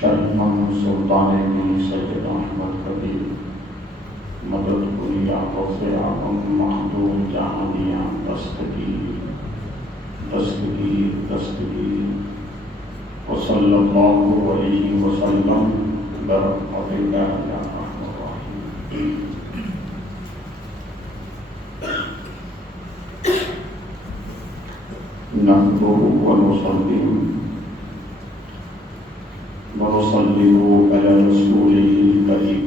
شرمن سلطان کی سید احمد کبیر مدد کلی آفت سے آقم محدود جہانیاں دستگیر وصلی اللہ علیہ وسلم برحمت اللہ الرحمن الرحیم. نحمده ونصلي على رسوله الكريم.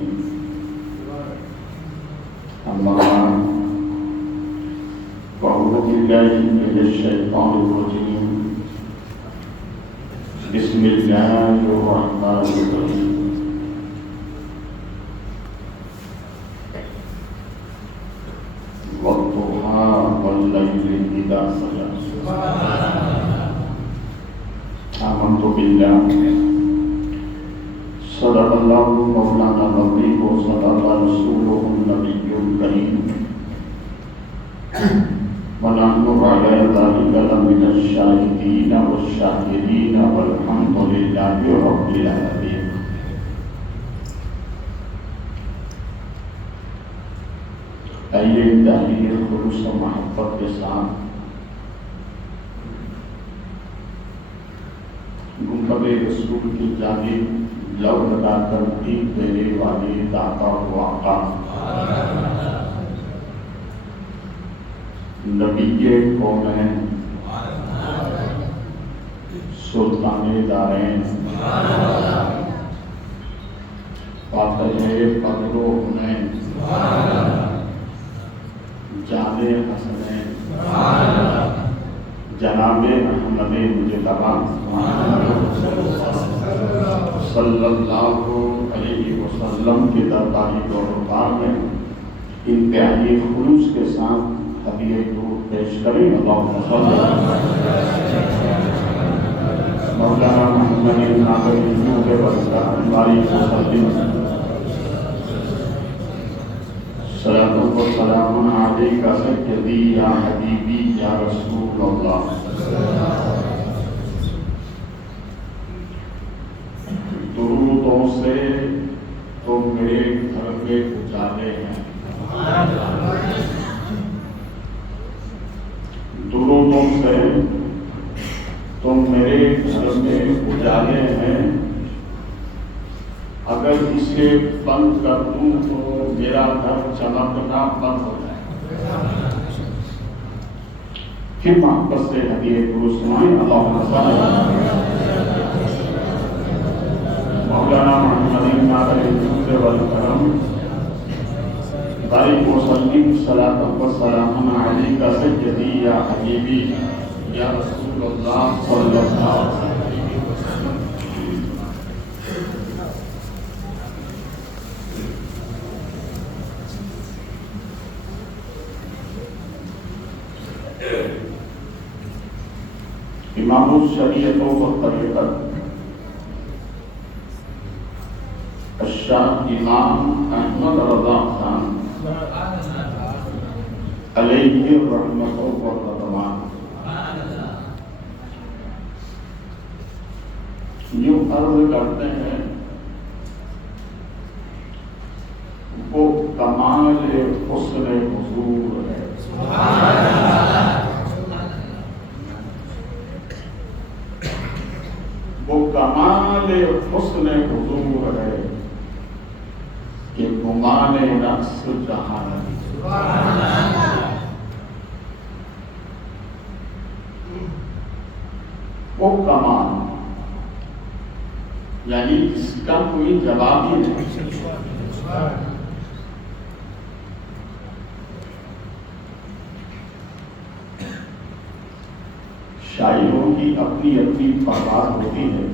أما بعد فأعوذ بالله من الشيطان الرجيم. بسم الله الرحمن الرحيم. والضحى والليل إذا سجى. آمنت بالله صدق الله مولانا العظيم وصدق رسوله النبي الكريم ونحن على ذلك لمن الشاهدين والشاكرين والحمد لله رب العالمين. آئیے انتہائی خلوص و محبت کے ساتھ گنبد رسول کی جانب لو لگا کر بھیک دینے والی داتا و آقا نبی کونین سلطان دارین فاتح فضل و حنین جان حسنین جناب احمد مجتبی صلی اللہ علیہ وسلم کے درباری دروبار میں انتہائی خلوص کے ساتھ ہدیہ درود پیش کریں. اللہم صلی مولانا محمد ناظر نور والسلام علیہ وسلم صلاۃ و سلام علیک سیدی یا حبیبی یا رسول اللہ. درودوں سے تو میرے گھر کے اجالے ہیں، درودوں سے تو میرے گھر میں اجالے ہیں. اگر اسے بند کر دوں تو میرا گھر چمکنا بند ہو جائے. پھر محبت سے ہدیہ درود سنائیں. اللہم صلی مولانا محمد ناظر نور والکرم بارک وسلم صلاۃ و سلام علیک سیدی یا حبیبی یا رسول اللہ صلی اللہ علیہ وسلم. امام الشریعت و طریقت الشاہ امام احمد رضا خان علیہ رحمت و رضوان یوں عرض کرتے ہیں وہ کمال حسن حضور ہے. وہ کمال حسن حضور ہے کہ گمان نقص جہاں نہیں. وہ کمال یعنی اس کا کوئی جواب ہی نہیں. شاعروں کی اپنی اپنی پرواز ہوتی ہے.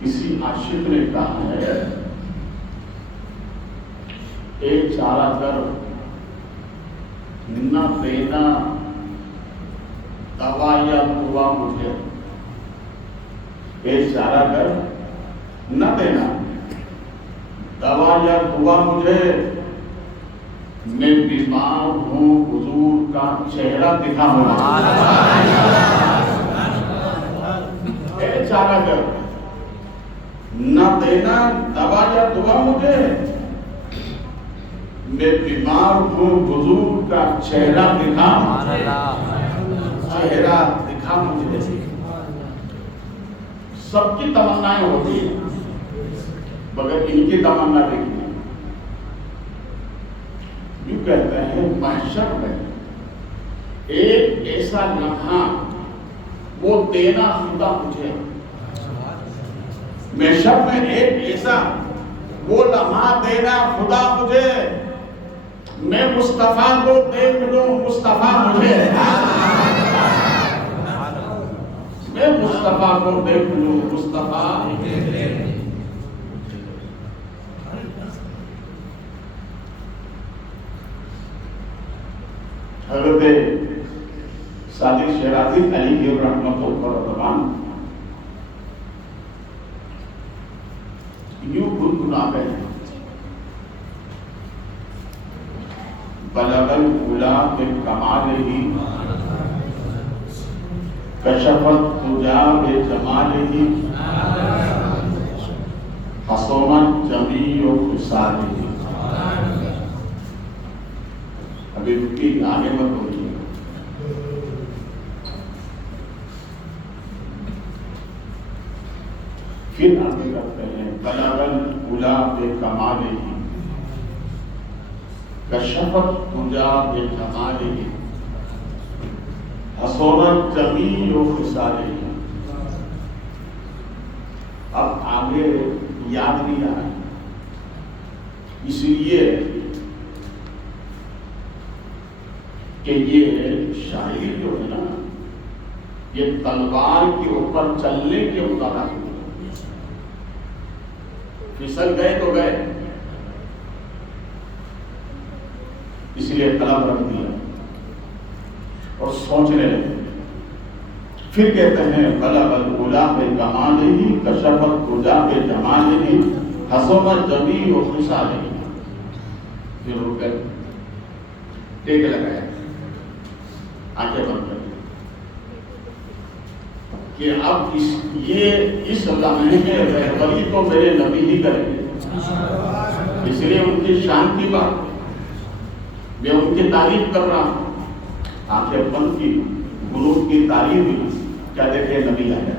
کسی عاشق نے کہا ہے اے چارہ گر نہ دینا دوا یا دعا مجھے. اے چارہ گر نہ دینا دوا یا دعا مجھے، میں بیمار ہوں حضور کا چہرہ دکھا ہونا. نہ دینا دوا یا دعا مجھے، میں بیمار ہوں حضور کا چہرہ دکھا، چہرہ دکھا مجھے۔ سب کی تمنائیں ہوتی ہیں مگر ان کی تمنا دیکھیں، یوں کہتے ہیں محشر میں ایک ایسا لمحہ وہ دینا خدا مجھے، محشر میں ایک ایسا وہ لمحہ دینا خدا مجھے، میں مصطفیٰ کو دیکھ لوں مصطفیٰ مجھے، میں مصطفیٰ کو دیکھ لوں مصطفیٰ مجھے۔ حضرت صادق شیرازی علیہ رحمۃ اللہ یوں گنگناتے ہیں، بلغ الاولی بکمالہ کشفت تجا بجمالہ حسنت جمیع خصالہ۔ ابھی رکی آگے مت بولیے، پھر آگے کرتے ہیں بلغ الاولی بکمالہ کشفت تجا بجمالہ حسنت جمیع خصالہ۔ اب آگے یاد نہیں آ رہا، اس لیے کہ یہ شاعری جو ہے نا یہ تلوار کے اوپر چلنے کے مطابق، پھسل گئے تو گئے، اس لیے قلم رکھ دیا اور سوچنے لگے۔ پھر کہتے ہیں بلغ الاولی بکمالہ کشفت تجا بجمالہ حسنت جمیع خصالہ۔ پھر رک گئے، ٹیک لگایا، آنکھیں بند کر کہ اب اس لمحے میں رہبری تو میرے نبی ہی کریں گے، اس لیے ان کی شان کی بات میں ان کی تعریف کر رہا ہوں۔ آنکھیں بند کی، قنوت کی تعریف ہوئی، کیا دیکھے نبی آ گئے۔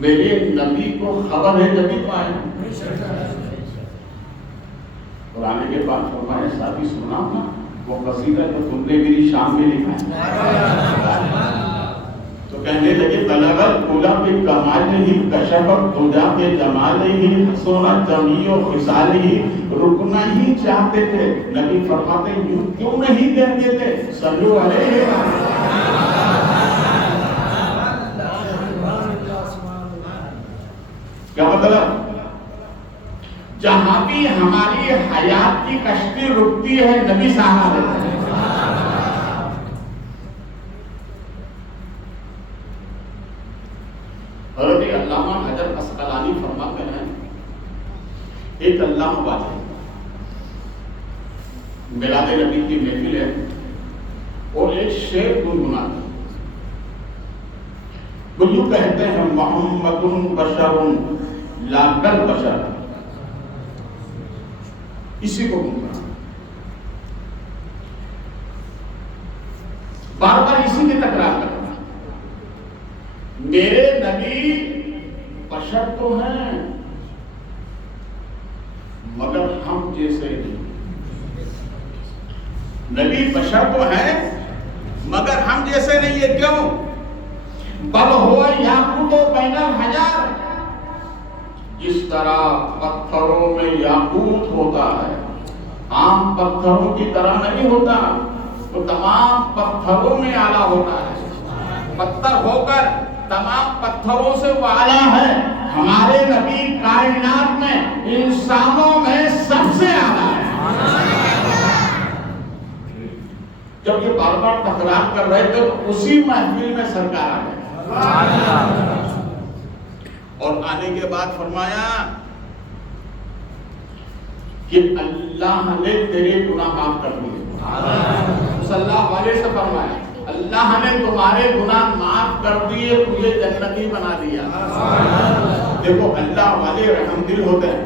میرے نبی کو خبر ہے نبی کو آئے، قرآن کے بعد فرمایا ساتھی سنا نا وہ قصیدہ جو تم نے میری شان میں لکھا ہے، تو کہنے لگے بلغ الاولی بکمالہ کشفت تجا بجمالہ حسنت جمیع خصالہ۔ رکنا ہی چاہتے تھے، نبی فرماتے یوں کیوں نہیں کہہ دیتے صلو علیہ۔ کیا مطلب؟ جہاں بھی ہماری حیات کی کشتی رکتی ہے نبی سہارا دیتے ہیں۔ حضرت علامہ حجر عسقلانی فرماتے ہیں ایک علامہ بات ہے، میلاد نبی کی محفل ہے اور ایک شعر گنگناتے ہیں، وہ یوں کہتے ہیں محمد بشر لا کالبشر، اسی کو گنگنا بار بار اسی کی تکرار کرنا۔ میرے نبی بشر تو ہیں مگر ہم جیسے نہیں، نبی بشر تو ہیں مگر ہم جیسے نہیں ہے، کیوں؟ بل ہوا یاقوت بین الحجر، جس طرح پتھروں میں یاقوت ہوتا ہے عام پتھروں کی طرح نہیں ہوتا، وہ تمام پتھروں میں اعلیٰ ہوتا ہے، پتھر ہو کر تمام پتھروں سے وہ اعلیٰ ہے۔ ہمارے نبی کائنات میں انسانوں میں سب سے اعلیٰ ہے۔ جب یہ بار بار تکرار کر رہے تھے تو اسی محفل میں سرکار آ گئے اور آنے کے بعد فرمایا کہ اللہ نے تیرے گناہ معاف کر دیے، صلی اللہ علیہ سے فرمایا اللہ نے تمہارے گناہ معاف کر دیے، تجھے جنتی بنا دیا۔ دیکھو اللہ والے رحم دل ہوتے ہیں،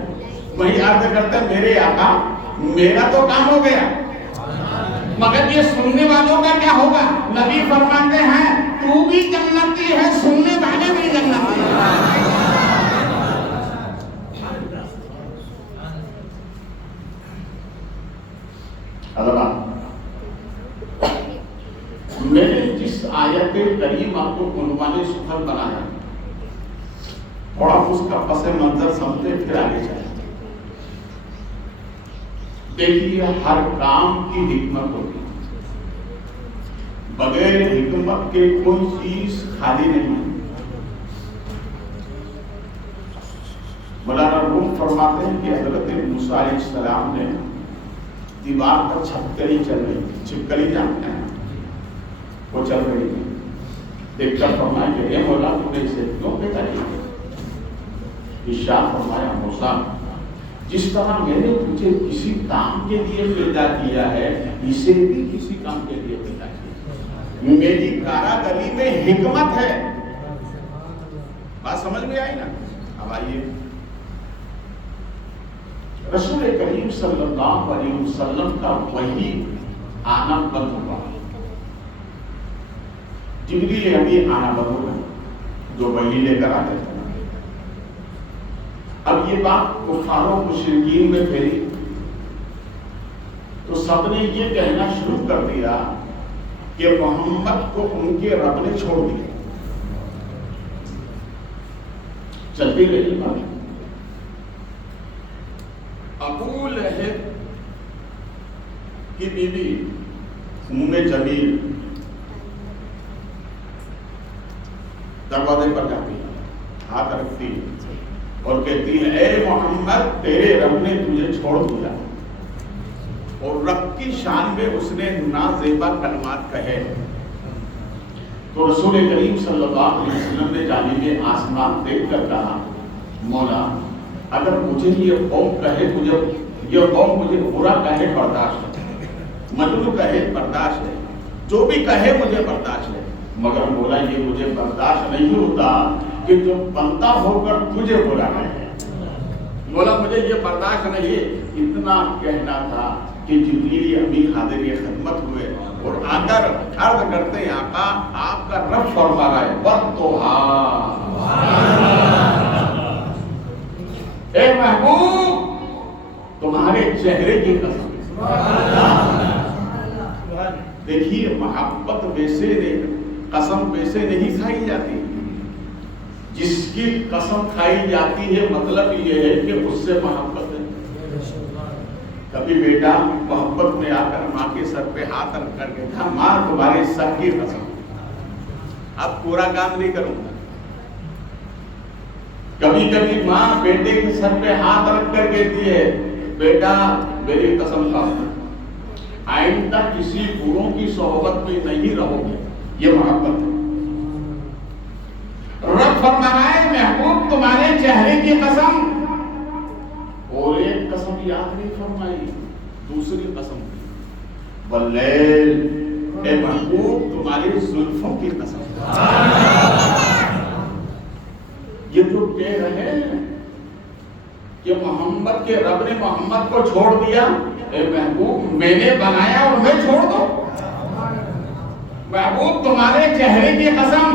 وہی عرض کرتے ہیں میرے آقا میرا تو کام ہو گیا، مگر یہ سننے والوں کا کیا ہوگا؟ نبی فرماتے ہیں تو بھی جنتی ہے، سننے والے بھی جنتی ہیں۔ میں نے جس آیت کریمہ کو عنوان سخن بنایا، تھوڑا اس کا پس منظر سمجھتے پھر آگے چلیں۔ دیکھیے ہر کام کی حکمت ہوتی ہے، بغیر حکمت کے کوئی چیز خالی نہیں۔ مولانا روم فرماتے ہیں کہ حضرت موسیٰ علیہ السلام نے دیوار پر چھپکلی چل رہی تھی، چھپکلی جانتے ہیں، وہ چل رہی تھی، دیکھ کر فرمایا کہ اے مولا تو نے اسے کیوں پیدا کیا؟ ارشاد فرمایا موسیٰ جس طرح میں نے تجھے کسی کام کے لیے پیدا کیا ہے، اسے بھی کسی کام کے لیے پیدا کیا۔ میری کاراگری میں حکمت ہے۔ بات سمجھ میں آئی نا؟ اب آئیے رسول کریم صلی اللہ علیہ وسلم کا وحی آنا بند ہوا، جبریل ابھی آنا بند ہو گیا جو وحی لے کر آتے تھے۔ اب یہ بات کفار و مشرکین میں پھیلی تو سب نے یہ کہنا شروع کر دیا کہ محمد کو ان کے رب نے چھوڑ دیا۔ چلتی رہی بات۔ ابو لہب کی بیوی ام جمیل دروازے پر جاتی ہے، ہاتھ رکھتی ہے اور کہتی ہے اے محمد تیرے رب نے تجھے چھوڑ دیا، اور رب کی شان میں اس نے نازیبا کلمات کہے۔ تو رسول کریم صلی اللہ علیہ وسلم نے جانب آسمان دیکھ کر کہا مولا اگر مجھے یہ قوم کہے یہ قوم مجھے برا کہے برداشت ہے، مجنون کہے برداشت ہے، جو بھی کہے مجھے برداشت ہے، مگر مولا یہ مجھے برداشت نہیں ہوتا کہ جو بندہ ہو کر تجھے برا کہے۔ مولا مجھے یہ برداشت نہیں ہے۔ اتنا کہنا تھا کہ جبریل امین حاضر خدمت ہوئے اور آ کر عرض کرتے ہیں آقا آپ کا رب فرما رہا ہے وَالضُّحَىٰ، اے محبوب تمہارے چہرے کی قسم۔ دیکھیے محبت ویسے قسم ویسے نہیں کھائی جاتی، جس کی قسم کھائی جاتی ہے مطلب یہ ہے کہ اس سے محبت ہے۔ کبھی بیٹا محبت میں آ کر ماں کے سر پہ ہاتھ رکھ کر کے تھا ماں تمہارے سر کی قسم اب پورا کام نہیں کروں گا۔ کبھی کبھی ماں بیٹے کے سر پہ ہاتھ رکھ کر کہتی ہے بیٹا میری قسم کھا آئندہ کسی بروں کی صحبت میں نہیں رہو گے، یہ محبت ہے۔ رب فرمائے محبوب تمہارے چہرے کی قسم، اور ایک قسم یاد نہیں فرمائی، دوسری قسم واللیل، اے محبوب تمہاری زلفوں کی قسم۔ یہ جو کہہ رہے ہیں کہ محمد کے رب نے محمد کو چھوڑ دیا، اے محبوب میں نے بنایا اور میں چھوڑ دو؟ محبوب تمہارے چہرے کی قسم،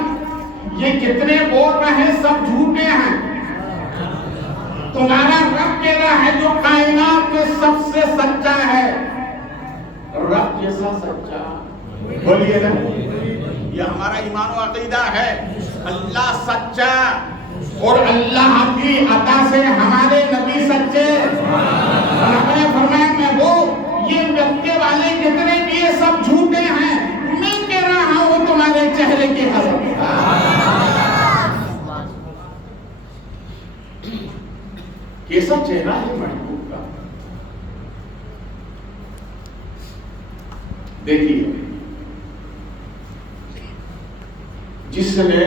یہ کتنے بول رہے ہیں سب جھوٹے ہیں۔ تمہارا رب کہہ رہا ہے جو کائنات میں سب سے سچا ہے، رب جیسا سچا بولیے نا، یہ ہمارا ایمان و عقیدہ ہے۔ اللہ سچا اور اللہ کی عطا سے ہمارے نبی سچے۔ رب نے فرمایا محبوب یہ مکے والے جتنے بھی یہ سب جھوٹے ہیں، میں کہہ رہا ہوں تمہارے چہرے کی قسم۔ کیسا چہرہ ہے محبوب کا؟ دیکھیے جس نے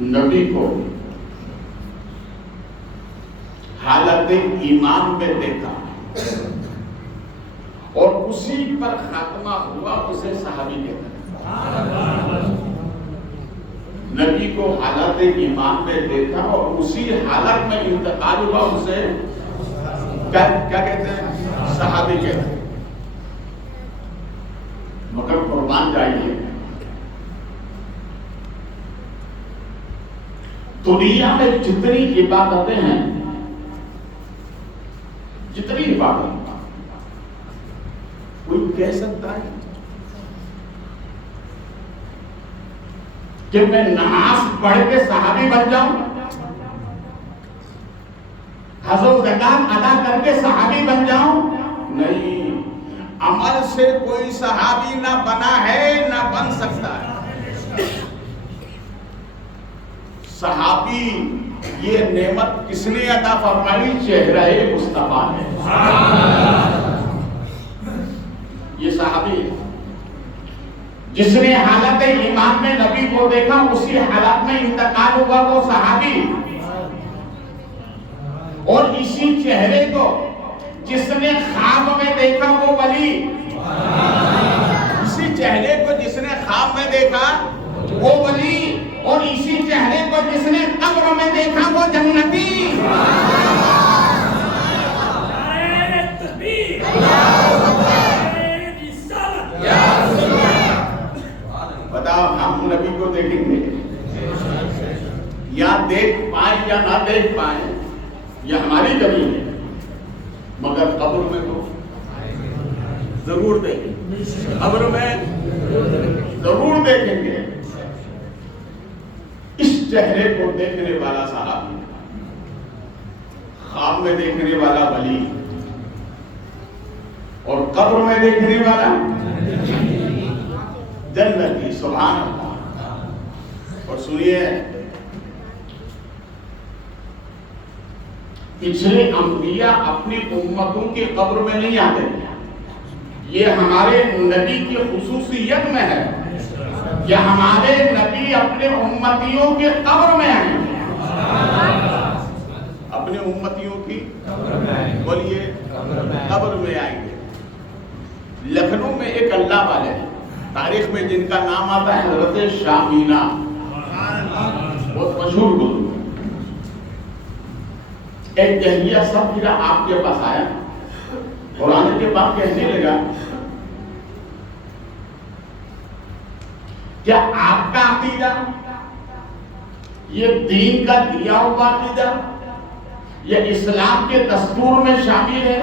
نبی کو حالت ایمان میں دیکھا اور اسی پر خاتمہ ہوا اسے صحابی کہتے ہیں. نبی کو حالت ایمان میں دیکھا اور اسی حالت میں انتقال ہوا اسے کیا کہتے ہیں؟ صحابی کہتے ہیں. مگر قربان جائیے، دنیا میں جتنی عبادتیں ہیں، جتنی عبادت کوئی کہہ سکتا ہے کہ میں نماز پڑھ کے صحابی بن جاؤں، حج و زکات ادا کر کے صحابی بن جاؤں؟ نہیں، عمل سے کوئی صحابی نہ بنا ہے نہ بن سکتا ہے. صحابی یہ نعمت کس نے عطا فرمائی؟ چہرہ مصطفیٰ ہے. یہ صحابی جس نے حالت ایمان میں نبی کو دیکھا اسی حالت میں انتقال ہوا وہ صحابی، اور اسی چہرے کو جس نے خواب میں دیکھا وہ ولی، اسی چہرے کو جس نے خواب میں دیکھا وہ ولی، اور اسی چہرے کو جس نے قبر میں دیکھا وہ جنتی. بتاؤ ہم نبی کو دیکھیں گے یا دیکھ پائیں یا نہ دیکھ پائیں، یہ ہماری زمین ہے، مگر قبر میں تو ضرور دیکھیں گے. قبر میں ضرور دیکھیں گے. اس چہرے کو دیکھنے والا صحابی، خواب میں دیکھنے والا ولی، اور قبر میں دیکھنے والا جنتی. سبحان اللہ. اور سنیے، پچھلے انبیاء اپنی امتوں کی قبر میں نہیں آتے، یہ ہمارے نبی کی خصوصیت میں ہے کہ ہمارے نبی اپنے امتیوں کی قبر میں آئیں گے. اپنے امتیوں کی بولیے قبر میں آئیں گے. لکھنؤ میں ایک اللہ والے ہیں، تاریخ میں جن کا نام آتا ہے حضرت شاہ مینا، بہت مشہور گرو. ایک جہلیہ سب پھر آپ کے پاس آیا اور آنے کے بعد کہنے لگا، کیا آپ کا عقیدہ یہ دین کا دیا ہوا عقیدہ یہ اسلام کے دستور میں شامل ہے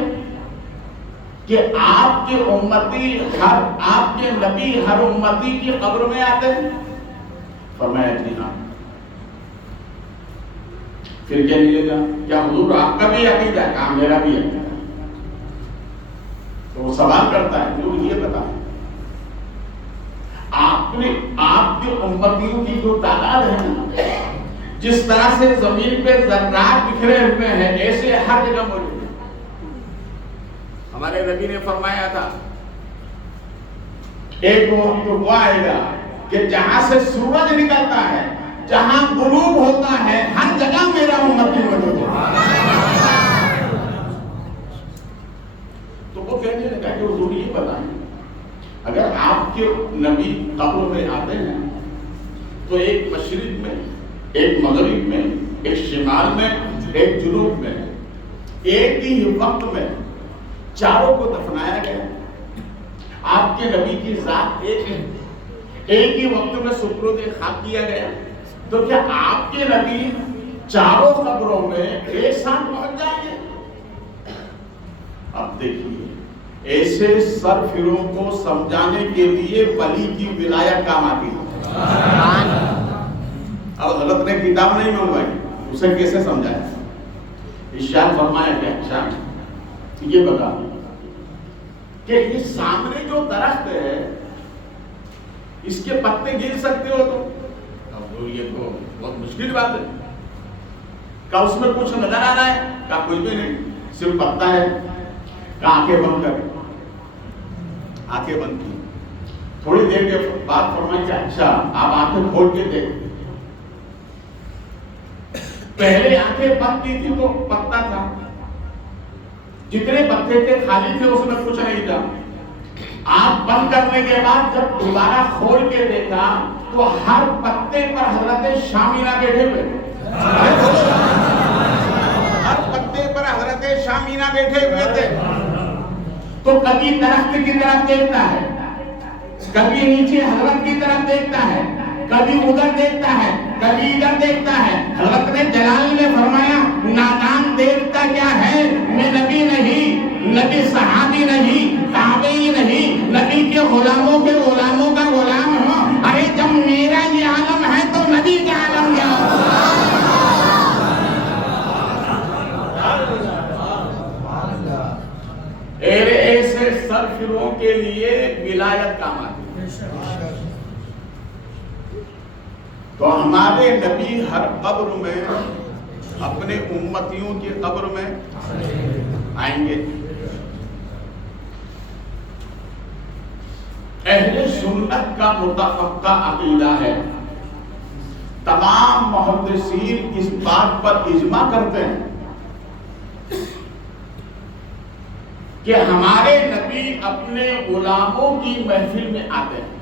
کہ آپ کے امتی آپ کے نبی ہر امتی کی قبر میں آتے ہیں؟ فرمایا جی ہاں. پھر کہنے لگا، کیا حضور آپ کا بھی عقیدہ ہے؟ کہا میرا بھی عقیدہ ہے. تو وہ سوال کرتا ہے، حضور یہ بتائیں، آپ کے امتیوں کی جو تعداد ہے نا، جس طرح سے زمین پہ ذرات بکھرے ہوئے ہیں ایسے ہر جگہ موجود ہے. ہمارے نبی نے فرمایا تھا ایک وقت وہ آئے گا کہ جہاں سے سورج نکلتا ہے، جہاں غروب ہوتا ہے، ہر جگہ میرا امتی موجود ہے. تو وہ کہنے لگا کہ حضور یہ بتائیں، اگر آپ کے نبی قبر میں آتے ہیں تو ایک مشرق میں، ایک مغرب میں، ایک شمال میں، ایک جنوب میں، ایک ہی وقت میں چاروں کو دفنایا گیا. آپ کے نبی کی ذات ایک ہے، ایک ہی وقت میں سپرد خاک کیا گیا. تو کیا آپ کے نبی چاروں قبروں میں ایک ساتھ پہنچ جائیں گے؟ اب دیکھیے، ایسے سرفروں کو سمجھانے کے لیے ولی کی ولایت کام آتی ہے. اب حضرت نے کتاب نہیں منگوائی، اسے کیسے سمجھایا؟ ارشاد فرمایا کہ اچھا یہ بتا کہ یہ سامنے جو درخت ہے اس کے پتے گر سکتے ہو تو؟ یہ تو بہت مشکل بات ہے. کیا اس میں کچھ نظر آ رہا ہے؟ کیا کچھ بھی نہیں، صرف پتا ہے. کیا آنکھیں بند کر، آنکھیں بند کی. تھوڑی دیر کے بعد فرمایا کہ اچھا آپ آنکھیں کھول کے دیکھ. پہلے آنکھیں بند کی تھی تو پتا تھا، جتنے پتے تھے خالی تھے، اس میں کچھ نہیں تھا. آنکھ بند کرنے کے بعد جب دوبارہ کھول کے دیکھا تو ہر پتے پر حضرت شامینہ بیٹھے ہوئے، ہر پتے پر حضرت شامینہ بیٹھے ہوئے تھے۔ تو کبھی درخت کی طرف دیکھتا ہے، کبھی نیچے حضرت کی طرف دیکھتا ہے، کبھی ادھر دیکھتا ہے، کبھی ادھر دیکھتا ہے۔ حضرت نے جلال میں فرمایا نادان دیکھتا کیا ہے، میں نبی نہیں، نبی صحابی نہیں، تابعی نہیں، نبی کے غلاموں کے غلاموں کا غلام ہوں۔ ارے جب میرا یہ عالم ہے تو نبی کا عالم کیا ہوگا؟ ایسے سرفروں کے لیے ولایت کام آتی ہے۔ تو ہمارے نبی ہر قبر میں اپنے امتیوں کی قبر میں آئیں گے۔ اہل سنت کا متفقہ عقیدہ ہے، تمام محدثین اس بات پر اجماع کرتے ہیں کہ ہمارے نبی اپنے غلاموں کی محفل میں آتے ہیں،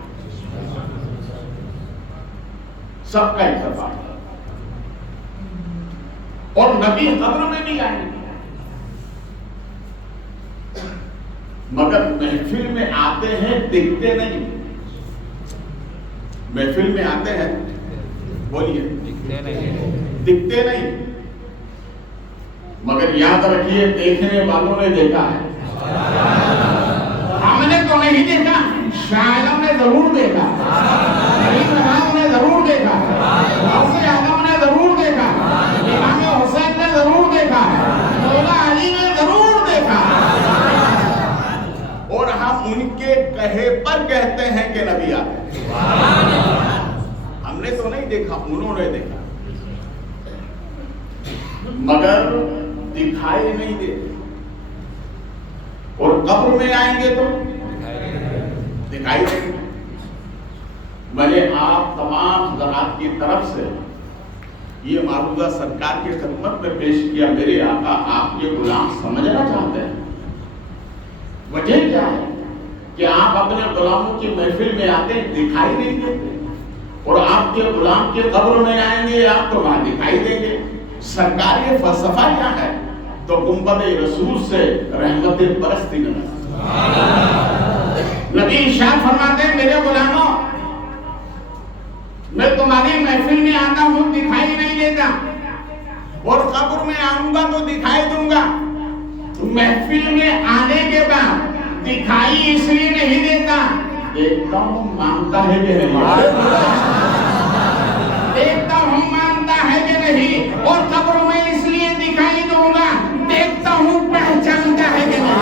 سب کا اتفاق ہے، اور نبی قبر میں بھی آئیں گے، مگر محفل میں آتے ہیں دکھتے نہیں۔ محفل میں آتے ہیں، بولیے، دکھتے نہیں، مگر یاد رکھیے دیکھنے والوں نے دیکھا ہے، ہم نے تو نہیں دیکھا، شاعروں نے ضرور دیکھا، امام نے ضرور دیکھا، غوث اعظم نے ضرور دیکھا، امام حسین نے ضرور دیکھا، مولا علی نے ضرور دیکھا، اور ہم ان کے کہے پر کہتے ہیں کہ نبی آتے ہیں۔ ہم نے تو نہیں دیکھا، انہوں نے دیکھا، مگر دکھائی نہیں دیتے، اور قبر میں آئیں گے تو دکھائی دیں گے۔ میں نے آپ تمام حضرات کی طرف سے یہ معروضہ سرکار کی خدمت میں پیش کیا، میرے آقا آپ یہ غلام سمجھنا چاہتے ہیں، وجہ کیا ہے کہ آپ اپنے غلاموں کی محفل میں آتے دکھائی نہیں دیتے، اور آپ کے غلام کے قبر میں آئیں گے آپ تو وہاں دکھائی دیں گے۔ سرکار یہ فلسفہ کیا ہے؟ تو گنبد رسول سے رحمت برستی نظر۔ نبی ارشاد فرماتے ہیں میرے غلاموں، میں تمہاری محفل میں آتا ہوں دکھائی نہیں دیتا، اور قبر میں آؤں گا تو دکھائی دوں گا۔ محفل میں آنے کے بعد دکھائی اس لیے نہیں دیتا، دیکھتا ہوں مانتا ہے کہ نہیں، دیکھتا ہوں مانتا ہے کہ نہیں، اور قبر میں اس لیے دکھائی دوں گا، دیکھتا ہوں پہچانتا ہے کہ نہیں۔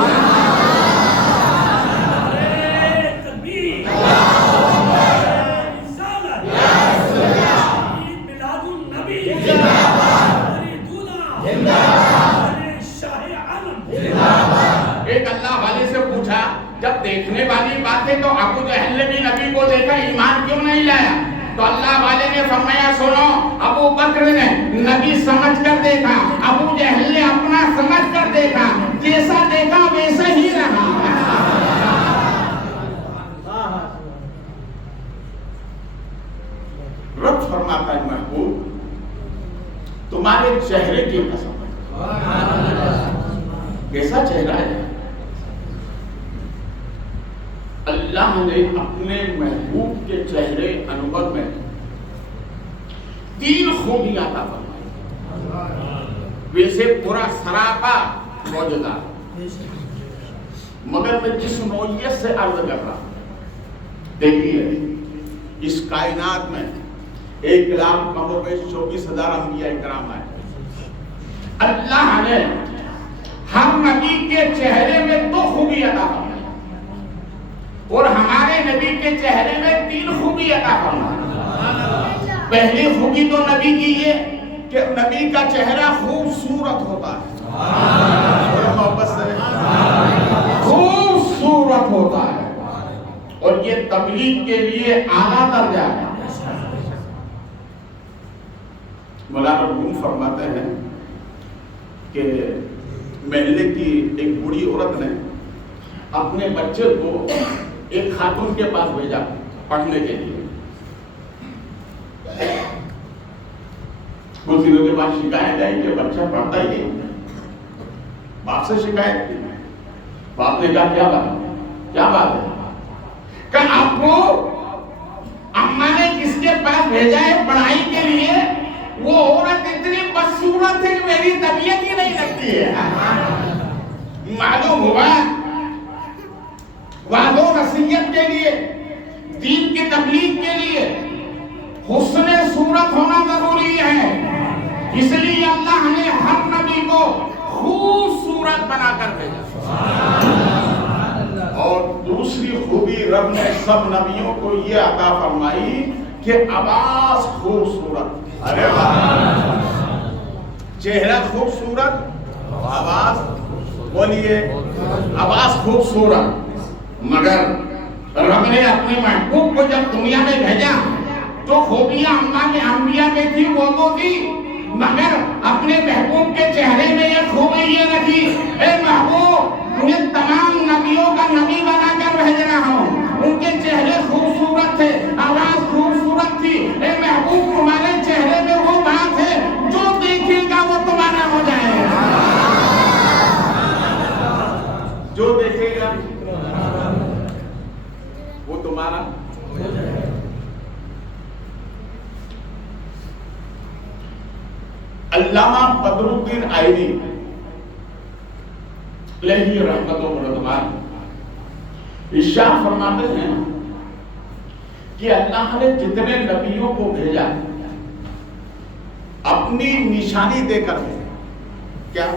ایک اللہ والے سے پوچھا جب دیکھنے والی بات ہے تو ابو جہل نے بھی نبی کو دیکھا، ایمان کیوں نہیں لایا؟ تو اللہ والے نے فرمایا سنو، ابو بکر نے نبی سمجھ کر دیکھا، ابو جہل نے اپنا سمجھ کر دیکھا، جیسا دیکھا ویسا ہی رہا۔ رب فرماتا ہے محبوب تمہارے چہرے کی قسم کیسا چہرہ ہے؟ اللہ نے اپنے محبوب کے چہرے انور میں 3 خوبیاں عطا فرمائی، ویسے پورا سراپا موجودہ، مگر میں جس نوعیت سے عرض کر رہا ہوں، دیکھیے اس کائنات میں 1,00,000 کم و بیش 24,000 انبیاء کرام آئے، اللہ نے ہر نبی کے چہرے میں 2 خوبی عطا فرمائی، اور ہمارے نبی کے چہرے میں 3 خوبی عطا فرمائی۔ پہلی خوبی تو نبی کی یہ کہ نبی کا چہرہ خوبصورت ہوتا ہے، خوبصورت ہوتا ہے، اور یہ تبلیغ کے لیے اعلیٰ درجہ ہے۔ مولانا روم فرماتے ہیں کہ محلے کی ایک بوڑھی عورت نے اپنے بچے کو ایک خاتون کے پاس بھیجا پڑھنے کے لیے. کچھ دنوں کے بعد شکایت آئی کہ بچہ پڑھتا ہی نہیں. باپ سے شکایت کی. باپ نے کہا کیا بات ہے؟ کہ آپ کو اماں نے جس کے پاس بھیجا ہے پڑھائی کے لیے وہ عورت اتنی بدصورت ہے کہ میری طبیعت ہی نہیں لگتی ہے. معلوم ہوا وعظ و نصیحت کے لیے، دین کی تبلیغ کے لیے حسن صورت ہونا ضروری ہے. اس لیے اللہ نے ہر نبی کو خوبصورت بنا کر بھیجا. اور دوسری خوبی رب نے سب نبیوں کو یہ عطا فرمائی کہ آواز خوبصورت. ارے واہ! چہرہ خوبصورت، آواز بولیے آواز خوبصورت. مگر رب نے اپنے محبوب کو جب دنیا میں بھیجا تو خوبیاں انبیاء میں تھی، وہ تو تھی، مگر اپنے محبوب کے چہرے میں یہ خوبی یہ رکھی، اے محبوب انہیں تمام نبیوں کا نبی بنا کر بھیج رہا ہوں. ان کے چہرے خوبصورت تھے، آواز خوبصورت تھی. اے محبوب تمہارے چہرے میں وہ بات ہے جو دیکھے گا وہ تمہارا ہو جائے گا. جو دیکھے گا وہ تمہارا ہو جائے گا. علامہ بدر الدین آئینی علیہ رحمت و رضوان ارشاد فرماتے ہیں کہ اللہ نے جتنے نبیوں کو بھیجا اپنی نشانی دے کر بھیجا. کیا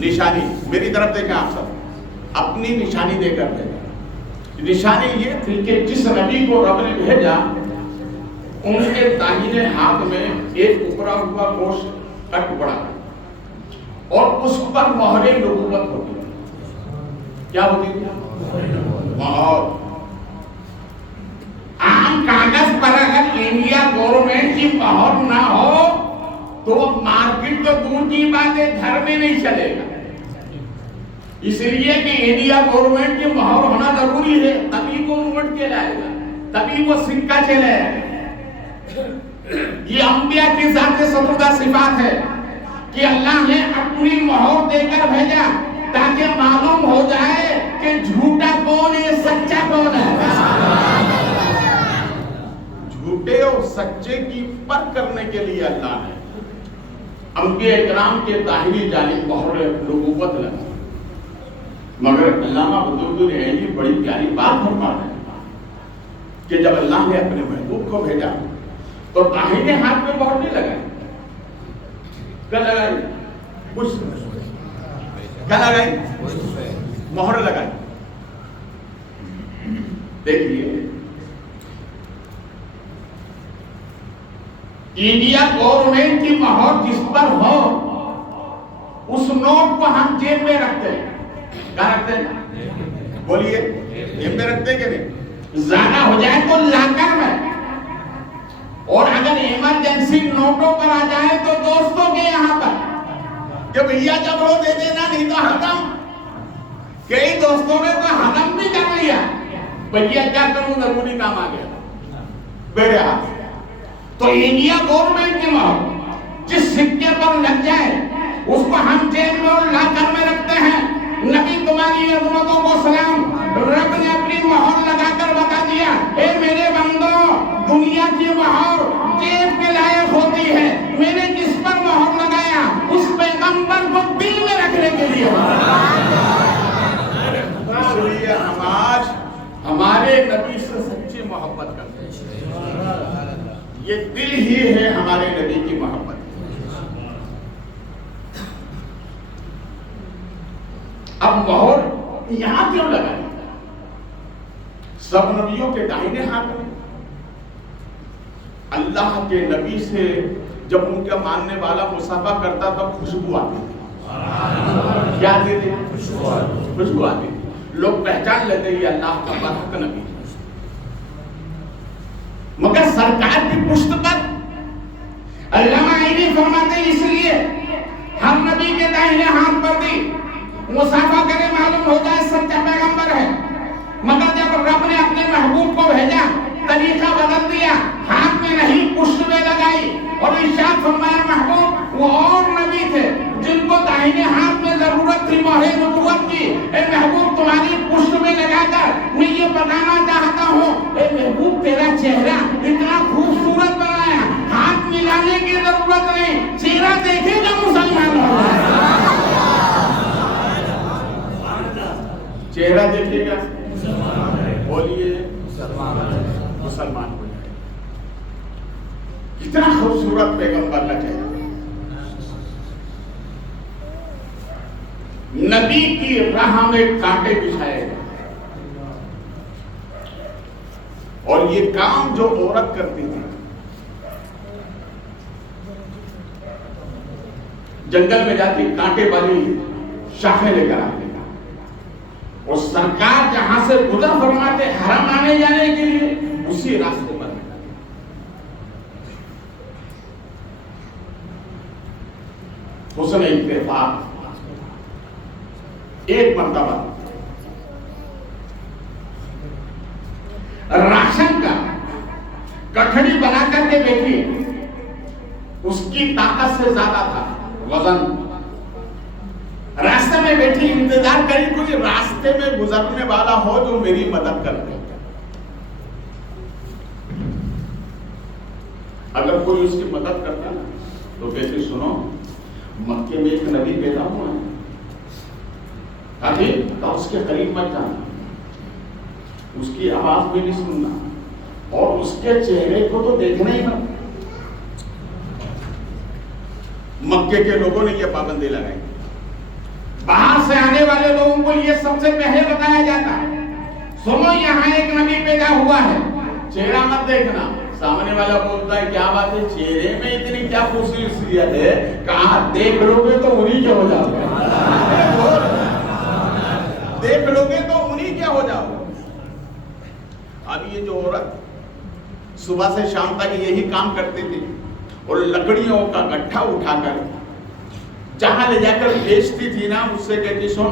نشانی؟ میری طرف دیکھیں آپ سب، اپنی نشانی دے کر بھیجا. نشانی یہ تھی کہ جس نبی کو رب نے بھیجا ان کے داہنے ہاتھ میں ایک اکڑا ہوا گوشت کا ٹکڑا اور اس پر مہر نبوت ہوتی. کیا ہوتی تھی؟ مہر. عام کاغذ پر اگر انڈیا گورنمنٹ کی مہر نہ ہو تو وہ مارکیٹ تو دور کی بات ہے، گھر میں نہیں چلے گا. اس لیے کہ انڈیا گورنمنٹ کی مہر ہونا ضروری ہے، تبھی وہ نوٹ کہلائے گا، تبھی وہ سکہ چلے گا. یہ انبیاء کی ذات ستردہ صفات ہے کہ اللہ نے اپنی مہر دے کر بھیجا تاکہ معلوم ہو جائے کہ جھوٹا کون ہے سچا کون ہے. جھوٹے اور سچے کی فرق کرنے کے لیے اللہ نے انبیاء اکرام کے ظاہری جانب مہر نبوت لگا. مگر علامہ بدر الدین عینی بڑی پیاری بات فرما رہے ہیں کہ جب اللہ نے اپنے محبوب کو بھیجا تو داہنے ہاتھ میں مہر نہیں لگائی. کیا لگائی؟ کیا لگائی؟ مہر لگائی. دیکھیے انڈیا گورنمنٹ کی مہر جس پر ہو اس نوٹ کو ہم جیب میں رکھتے ہیں. کیا رکھتے ہیں؟ بولیے جیب میں رکھتے ہیں کہ نہیں؟ زیادہ ہو جائے تو لاکر میں، اور اگر ایمرجنسی نوٹوں پر آ جائے تو دوستوں کے یہاں پر کہ بھیا جب رو دے دینا نہیں تو حرم. کئی دوستوں نے تو حرم بھی کر لیا، بھیا کیا کروں ضروری کام آ گیا میرے ہاتھ. تو انڈیا گورنمنٹ کی مہر جس سکے پر لگ جائے اس کو ہم جیب میں اور لاکر میں رکھتے ہیں. نبی تمہاری عظمتوں کو سلام. رب نے اپنی مہر لگا کر بتا دیا، اے میرے بندوں دنیا کی مہر جیب کے لائق ہوتی ہے، میں نے جس پر مہر لگایا اس پیغمبر کو دل میں رکھنے کے لیے. اس لیے ہم آج ہمارے نبی سے سچی محبت کرتے ہیں. یہ دل ہی ہے ہمارے نبی کی محبت. اب مہر یہاں کیوں لگائی؟ سب نبیوں کے داہنے ہاتھ میں. اللہ کے نبی سے جب ان کا ماننے والا مصافحہ کرتا تھا خوشبو آتی تھی. کیا آتی تھی؟ خوشبو آتی تھی. لوگ پہچان لیتے یہ اللہ کا برحق نبی. مگر سرکار کی پشت پر علامہ عینی فرماتے اس لیے ہر نبی کے داہنے ہاتھ پر دی مصافحہ کرے معلوم ہو جائے سچا پیغمبر ہے. مگر جب رب نے اپنے محبوب کو بھیجا طریقہ بدل دیا، ہاتھ میں نہیں پشت میں لگائی، اور ارشاد فرمایا محبوب وہ اور نبی تھے جن کو داہنے ہاتھ میں ضرورت تھی مہر نبوت کی، اے محبوب تمہاری پشت میں لگا کر میں یہ بتانا چاہتا ہوں، اے محبوب تیرا چہرہ اتنا خوبصورت بنایا، ہاتھ ملانے کی ضرورت نہیں، چہرہ دیکھے گا مسلمان ہوگا، چہرہ دیکھے گا بولیے مسلمان ہو جائے۔ کتنا خوبصورت پیغمبر کا چہرہ، نبی کی راہ میں کانٹے بچھائے گئے، اور یہ کام جو عورت کرتی تھی جنگل میں جاتی کانٹے والی شاخیں لے کر آتی، اور سرکار جہاں سے گزر فرماتے حرم آنے جانے کے لیے اسی راستے پر حسن اتفاق ایک مرتبہ راشن کا کٹھڑی بنا کر کے بیٹھی، اس کی طاقت سے زیادہ تھا وزن، راستے میں بیٹھی انتظار کری کوئی راستے میں گزرنے والا ہو جو میری مدد کر دے، اگر کوئی اس کی مدد کرتا نا تو بیٹی سنو مکے میں ایک نبی پیدا ہوا ہے، تو اس کے قریب مت جانا، اس کی آواز بھی نہیں سننا، اور اس کے چہرے کو تو دیکھنا ہی مت۔ مکے کے لوگوں نے یہ پابندی لگائی، باہر سے آنے والے لوگوں کو یہ سب سے پہلے بتایا جاتا، سنو یہاں ایک نبی پیدا ہوا ہے، چہرہ مت دیکھنا۔ سامنے والا بولتا ہے کیا بات ہے، چہرے میں اتنی کیا خصوصیت ہے، کہاں دیکھ لو گے تو انہی کے ہو جاؤ گے، دیکھ لو گے تو انہی کیا ہو جاؤ گے۔ اب یہ جو عورت صبح سے شام تک یہی کام کرتی تھی، اور لکڑیوں کا گٹھا اٹھا کر جہاں لے جا کر بیچتی تھی نا، اس سے کہتی سن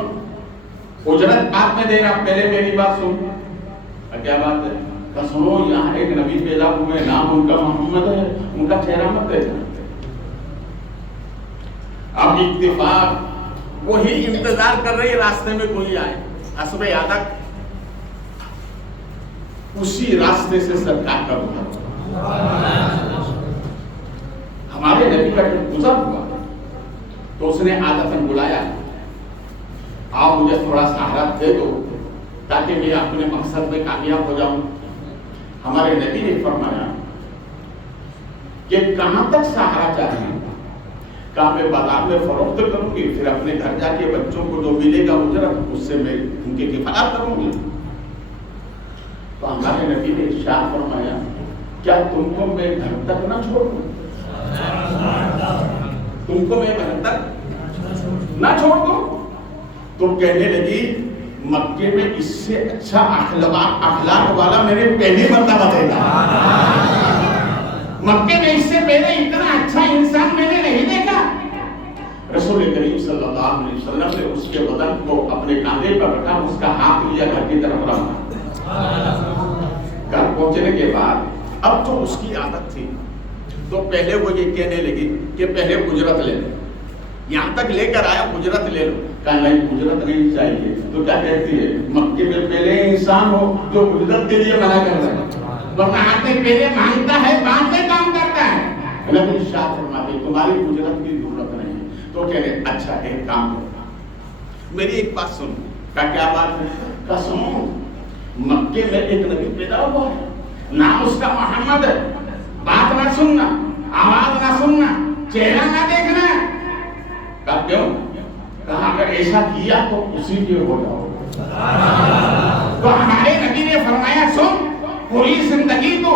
اجرت بعد میں دینا، پہلے میری بات سن۔ کیا بات ہے؟ کہ سنو یہاں ایک نبی پیدا ہوئے، نام ان کا محمد ہے، ان کا چہرہ مت دیکھنا۔ اب اتفاق وہی انتظار کر رہی راستے میں کوئی آئے، حسب عادت اسی راستے سے سرکار کا گزر، ہمارے نبی کا جب گزر ہوا تو اس نے عادتاً بلایا، آپ مجھے تھوڑا سہارا دے دو تاکہ میں اپنے مقصد میں کامیاب ہو جاؤں۔ ہمارے نبی نے فرمایا کہ کہاں تک سہارا چاہیے، کہاں میں بازار میں فروخت کروں گی، پھر اپنے گھر جا کے بچوں کو جو ملے گا اجرت اس سے میں ان کی کفالت کروں گی۔ تو ہمارے نبی نے ارشاد فرمایا کیا تم کو میں گھر تک نہ چھوڑ دوں، تم کو میں گھر تک نہ چھوڑ دوں؟ تو کہنے لگی مکے میں اس سے اچھا اخلاق والا میں نے پہلی مرتبہ دیکھا، مکے میں اس سے پہلے اتنا اچھا انسان میں نے نہیں دیکھا۔ رسول کریم صلی اللہ علیہ وسلم نے اس کے بدن کو اپنے کاندھے پر رکھا، اس کا ہاتھ لیا، گھر کی طرف روانہ۔ گھر پہنچنے کے بعد اب تو اس کی عادت تھی، تو پہلے وہ یہ کہنے لگی کہ پہلے اجرت لے لو، یہاں تک لے کر آیا اجرت لے لو۔ کہا نہیں اجرت نہیں چاہیے، تو کیا کہتی ہے مکے میں پہلے انسان ہو جو اجرت کے لیے منع کر رہا ہے، ورنہ آدمی پہلے مانگتا ہے بعد میں کام کرتا ہے۔ نبی ارشاد فرماتے تمہاری اجرت کی ضرورت نہیں ہے۔ تو کہہ رہے اچھا ایک کام کرو، میری ایک بات سن۔ کیا بات ہے؟ کہا سنو مکے میں ایک نبی پیدا ہوا ہے، نام اس کا محمد ہے، بات نہ سننا، آواز نہ سننا، چہرہ نہ دیکھنا۔ کہا کیوں؟ کہا اگر ایسا کیا تو اسی کے ہو جاؤ۔ تو ہمارے نبی نے فرمایا سن پوری زندگی تو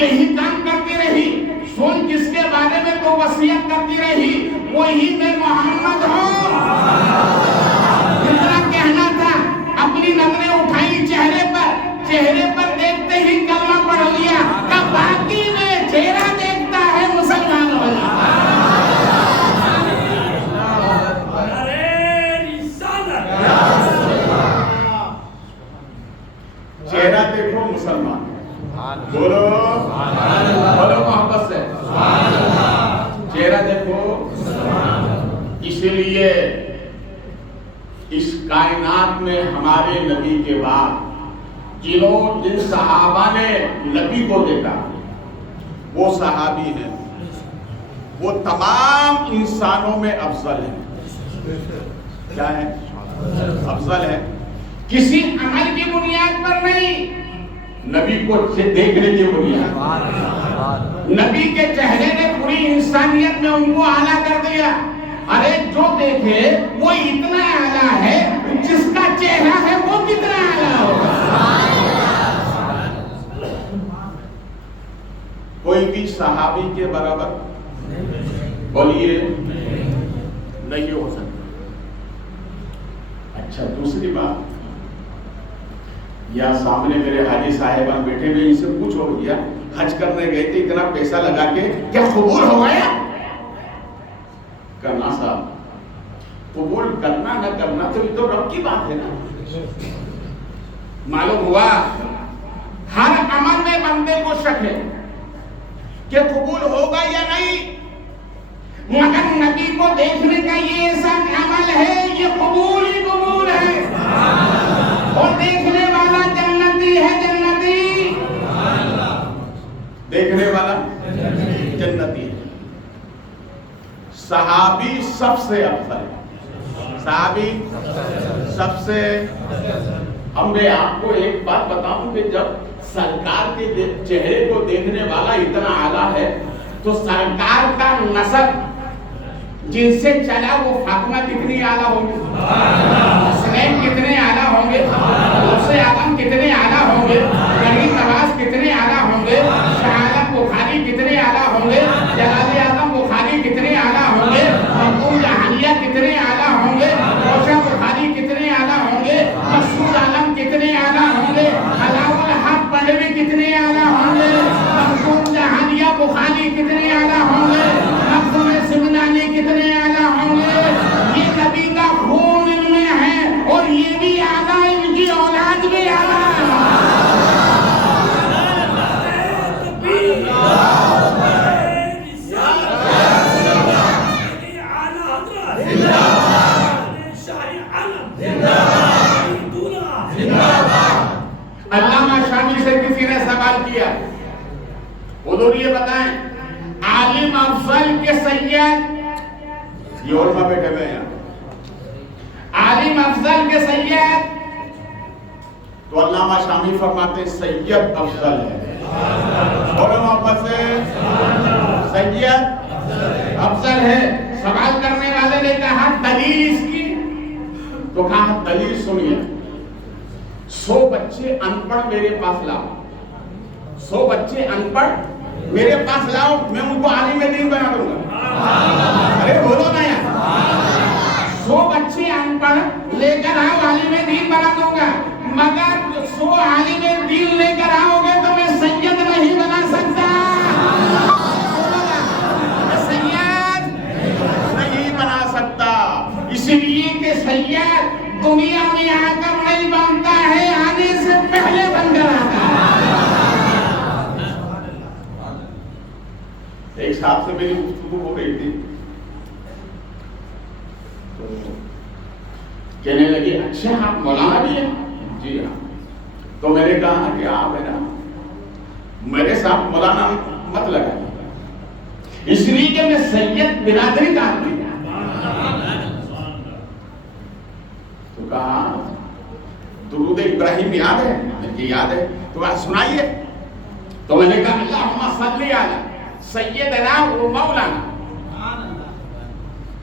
یہی کام کرتی رہی، سن جس کے بارے میں تو وصیت کرتی رہی وہی میں محمد ہوں۔ اتنا کہنا تھا، اپنی نظریں اٹھائی چہرے پر دیکھتے ہی کلمہ پڑھ لیا کہ باقی میں چہرہ دیکھتا ہے مسلمان ہو جاتا ہے۔ کو اسی لیے اس کائنات میں ہمارے نبی کے بعد جن صحابہ نے نبی کو دیکھا وہ صحابی ہیں، وہ تمام انسانوں میں افضل ہیں۔ کیا ہے؟ افضل ہے، کسی عمل کی بنیاد پر نہیں، نبی کو دیکھنے کی بنیاد۔ نبی کے چہرے نے پوری انسانیت میں ان کو اعلیٰ کر دیا۔ ارے جو دیکھے وہ اتنا اعلیٰ ہے، جس کا چہرہ ہے وہ کتنا اعلیٰ ہوگا۔ کوئی بھی صحابی کے برابر بولیے نہیں ہو سکتا۔ اچھا دوسری بات، یا سامنے میرے حاجی صاحبان بیٹھے ہوئے، ان سے پوچھو بھیا حج کرنے گئے تھے اتنا پیسہ لگا کے کیا قبول ہو گیا؟ کرنا صاحب، قبول کرنا نہ کرنا تو یہ تو رب کی بات ہے نا۔ معلوم ہوا ہر عمل میں بندے کو شک ہے کہ قبول ہوگا یا نہیں، مگر نبی کو دیکھنے کا یہ ایسا عمل ہے، یہ قبول ہی قبول ہے، اور دیکھنے والا جنتی ہے، جنتی، دیکھنے والا جنتی ہے۔ صحابی سب سے افضل ہے، صحابی سب سے۔ اب میں آپ کو ایک بات بتاؤں کہ جب سرکار کے چہرے کو دیکھنے والا اتنا اعلیٰ ہے تو سرکار کا نسب جن سے چلا وہ فاطمہ کتنی اعلیٰ ہوں گے، حسنین کتنے اعلیٰ ہوں گے، غوث اعظم کتنے اعلیٰ ہوں گے، کریم نواز کتنے اعلیٰ ہوں گے، شاہ عالم بخاری کتنے اعلیٰ ہوں گے، جلال اعظم بخاری کتنے اعلیٰ ہوں گے، مقبول جہانیہ کتنے اعلیٰ ہوں گے، روشن بخاری کتنے اعلیٰ ہوں گے، مسعود عالم کتنے اعلیٰ ہوں گے، علاؤ الحق پنڈوی کتنے اعلیٰ ہوں گے، مقبول جہانیہ بخاری کتنے اعلیٰ ہوں گے، مقبول سمنانی کتنے اعلیٰ ہوں گے۔ یہ نبی کا خون ان میں ہے، اور یہ بھی اعلیٰ، ان کی اولاد بھی اعلیٰ۔ علامہ شامی سے کسی نے سوال کیا، حضور یہ بتائیں عالم افضل کے سید، یہ علماء بیٹھے ہوئے ہیں، عالم افضل کے سید، تو علامہ شامی فرماتے ہیں سید افضل ہے، علماء پر سے سید افضل ہے۔ سوال کرنے والے نے کہا دلیل اس کی، تو کہا دلیل سنیے، 100 بچے ان پڑھ میرے پاس لاؤ، 100 بچے ان پڑھ میرے پاس لاؤ، میں ان کو عالم دین بنا دوں گا۔ ارے بولو نا یار، 100 بچے ان پڑھ لے کر آؤ، عالم دین بنا دوں گا، مگر 100 عالم دین لے کر آؤ گے تو میں سید نہیں بنا سکتا، میں سید نہیں بنا سکتا، اس لیے کہ سید دنیا میں آ کر نہیں بنتا ہے، آنے سے پہلے بن کر آتا ہے۔ ایک صاحب سے میری گفتگو ہو رہی تھی تو کہنے لگی اچھا آپ مولانا بھی ہیں؟ جی ہاں۔ تو میں نے کہا کہ آپ ہے نا میرے ساتھ مولانا مت لگائیے، اس لیے کہ میں سید برادری کا آدمی ہوں۔ تو کہا درود ابراہیم یاد ہے؟ کہ یاد ہے، تو آپ سنائیے۔ تو میں نے کہا اللہم صلی علی سیدنا و مولانا،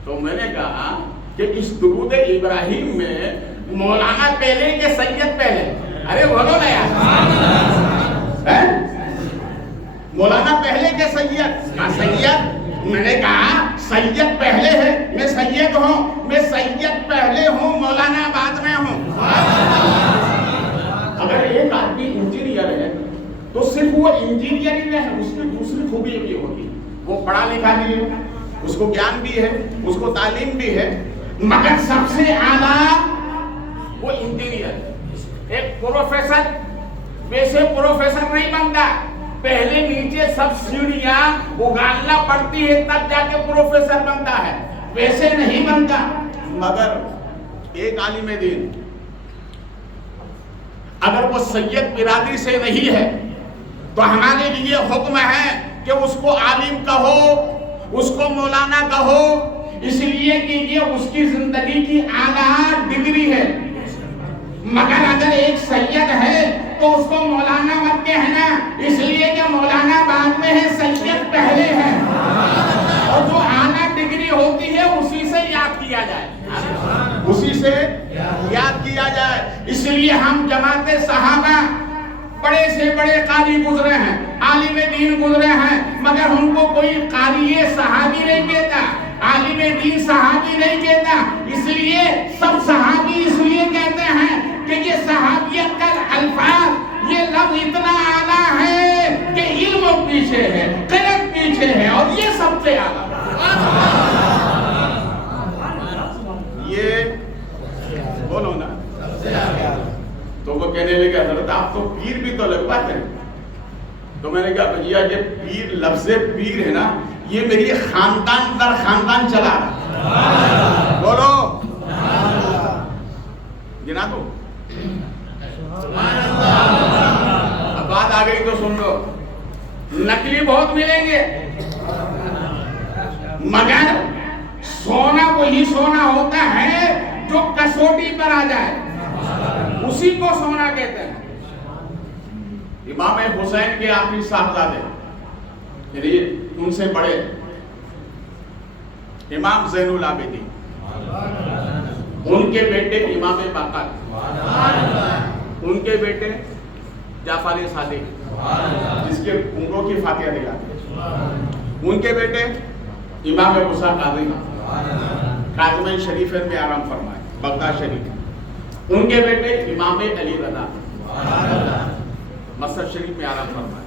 تو میں نے کہا کہ اس درود ابراہیم میں مولانا پہلے کہ سید پہلے؟ ارے بولو نا یار، مولانا پہلے کہ سید؟ کہا سید، میں نے کہا سید پہلے ہے، میں سید ہوں، میں سید پہلے ہوں، مولانا بعد میں ہوں۔ اگر ایک آدمی انجینئر ہے تو صرف وہ انجینئر ہی نہیں ہے، اس کی دوسری خوبی بھی ہوگی، وہ پڑھا لکھا بھی ہے، اس کو گیان بھی ہے، اس کو تعلیم بھی ہے، مگر سب سے اعلیٰ وہ انجینئر۔ ایک پروفیسر ویسے پروفیسر نہیں بنتا، پہلے نیچے سب سیڑھیاں اگالنا پڑتی ہے تب جا کے پروفیسر بنتا ہے، ویسے نہیں بنتا۔ مگر ایک عالم دین اگر وہ سید برادری سے نہیں ہے تو ہمارے لیے حکم ہے کہ اس کو عالم کہو، اس کو مولانا کہو، اس لیے کہ یہ اس کی زندگی کی اعلیٰ ڈگری ہے۔ مگر اگر ایک سید ہے تو اس کو مولانا مت کہنا، اس لیے کہ مولانا بعد میں ہے، سید پہلے ہے، اور جو اعلیٰ ڈگری ہوتی ہے اسی سے یاد کیا جائے، اسی سے یاد کیا جائے۔ اس لیے ہم جماعت صحابہ بڑے سے بڑے قاری گزرے ہیں، عالم دین گزرے ہیں، مگر ہم کو کوئی قاری صحابی نہیں کہتا، عالم دین صحابی نہیں کہتا۔ اس لیے سب صحابی اس لیے کہتے ہیں کہ یہ صحابیت کا الفاظ، یہ لفظ اتنا اعلیٰ ہے کہ علم پیچھے ہے، قرآن پیچھے ہے، اور یہ سب سے اعلیٰ۔ یہ بولو نا، تو وہ کہنے لگے حضرت آپ تو پیر بھی تو لگواتے ہیں۔ تو میں نے کہا بھیا یہ پیر، لفظ پیر ہے نا، یہ میری خاندان در خاندان چلا رہا۔ بولو گنا دو، اب بات آ گئی تو سن لو۔ نقلی بہت ملیں گے مگر سونا وہی سونا ہوتا ہے جو کسوٹی پر آ جائے، اسی کو سونا کہتے ہیں۔ امام حسین کے آخری صاحبزادے یعنی ان سے بڑے امام زین العابدین، ان کے بیٹے امام باقر، ان کے بیٹے جعفر صادق جس کے عمروں کی فاتحہ دلاتے، ان کے بیٹے امام موسیٰ قاضی کاظمین شریفین میں آرام فرمائے بغداد شریف، ان کے بیٹے امام علی رضا مسجد شریف میں آرام فرمائے،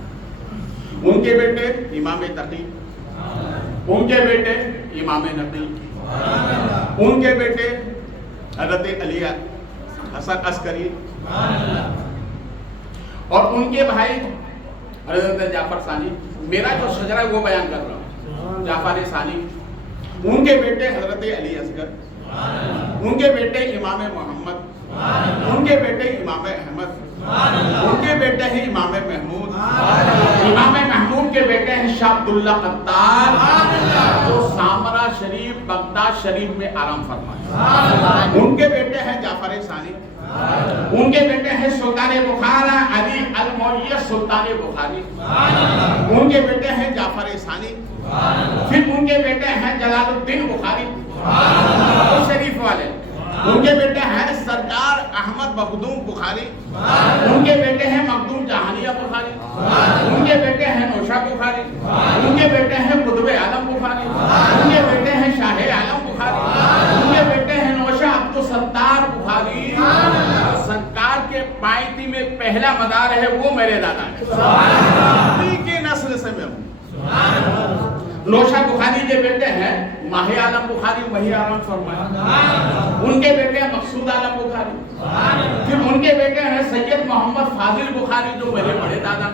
ان کے بیٹے امام تقی، ان کے بیٹے امام نقی، ان کے بیٹے حضرت علی حسن عسکری، اور ان کے بھائی حضرت جعفر ثانی۔ میرا جو شجرہ ہے وہ بیان کر رہا ہوں۔ جعفر ثانی، ان کے بیٹے حضرت علی اصغر، ان کے بیٹے امام محمد، ان کے بیٹے امام احمد، ان کے بیٹے ہیں امام محمود، امام محمود کے بیٹے ہیں شاہ عبداللہ قطار جو سامرا شریف بغداد شریف میں آرام فرمائے، ان کے بیٹے ہیں جعفر ثانی، ان کے بیٹے ہیں سلطان بخارا علی المعیت سلطان بخاری، ان کے بیٹے ہیں جعفر ثانی، پھر ان کے بیٹے ہیں جلال الدین بخاری شریف والے، ان کے بیٹے ہیں سرکار احمد مخدوم بخاری، ان کے بیٹے ہیں مخدوم جہانیہ بخاری، ان کے بیٹے ہیں نوشہ بخاری، ان کے بیٹے ہیں قطب عالم بخاری، ان کے بیٹے ہیں شاہ عالم بخاری، ان کے بیٹے ہیں نوشہ عبدالستار بخاری۔ سرکار کے پائتی میں پہلا مدار ہے وہ میرے دادا ہے، انہی کے نسل سے میں ہوں۔ نوشہ بخاری کے بیٹے ہیں ماہ عالم بخاری، وہی آرام فرمائے، ان کے بیٹے ہیں مقصود عالم بخاری، پھر ان کے بیٹے ہیں سید محمد فاضل بخاری جو میرے بڑے دادا،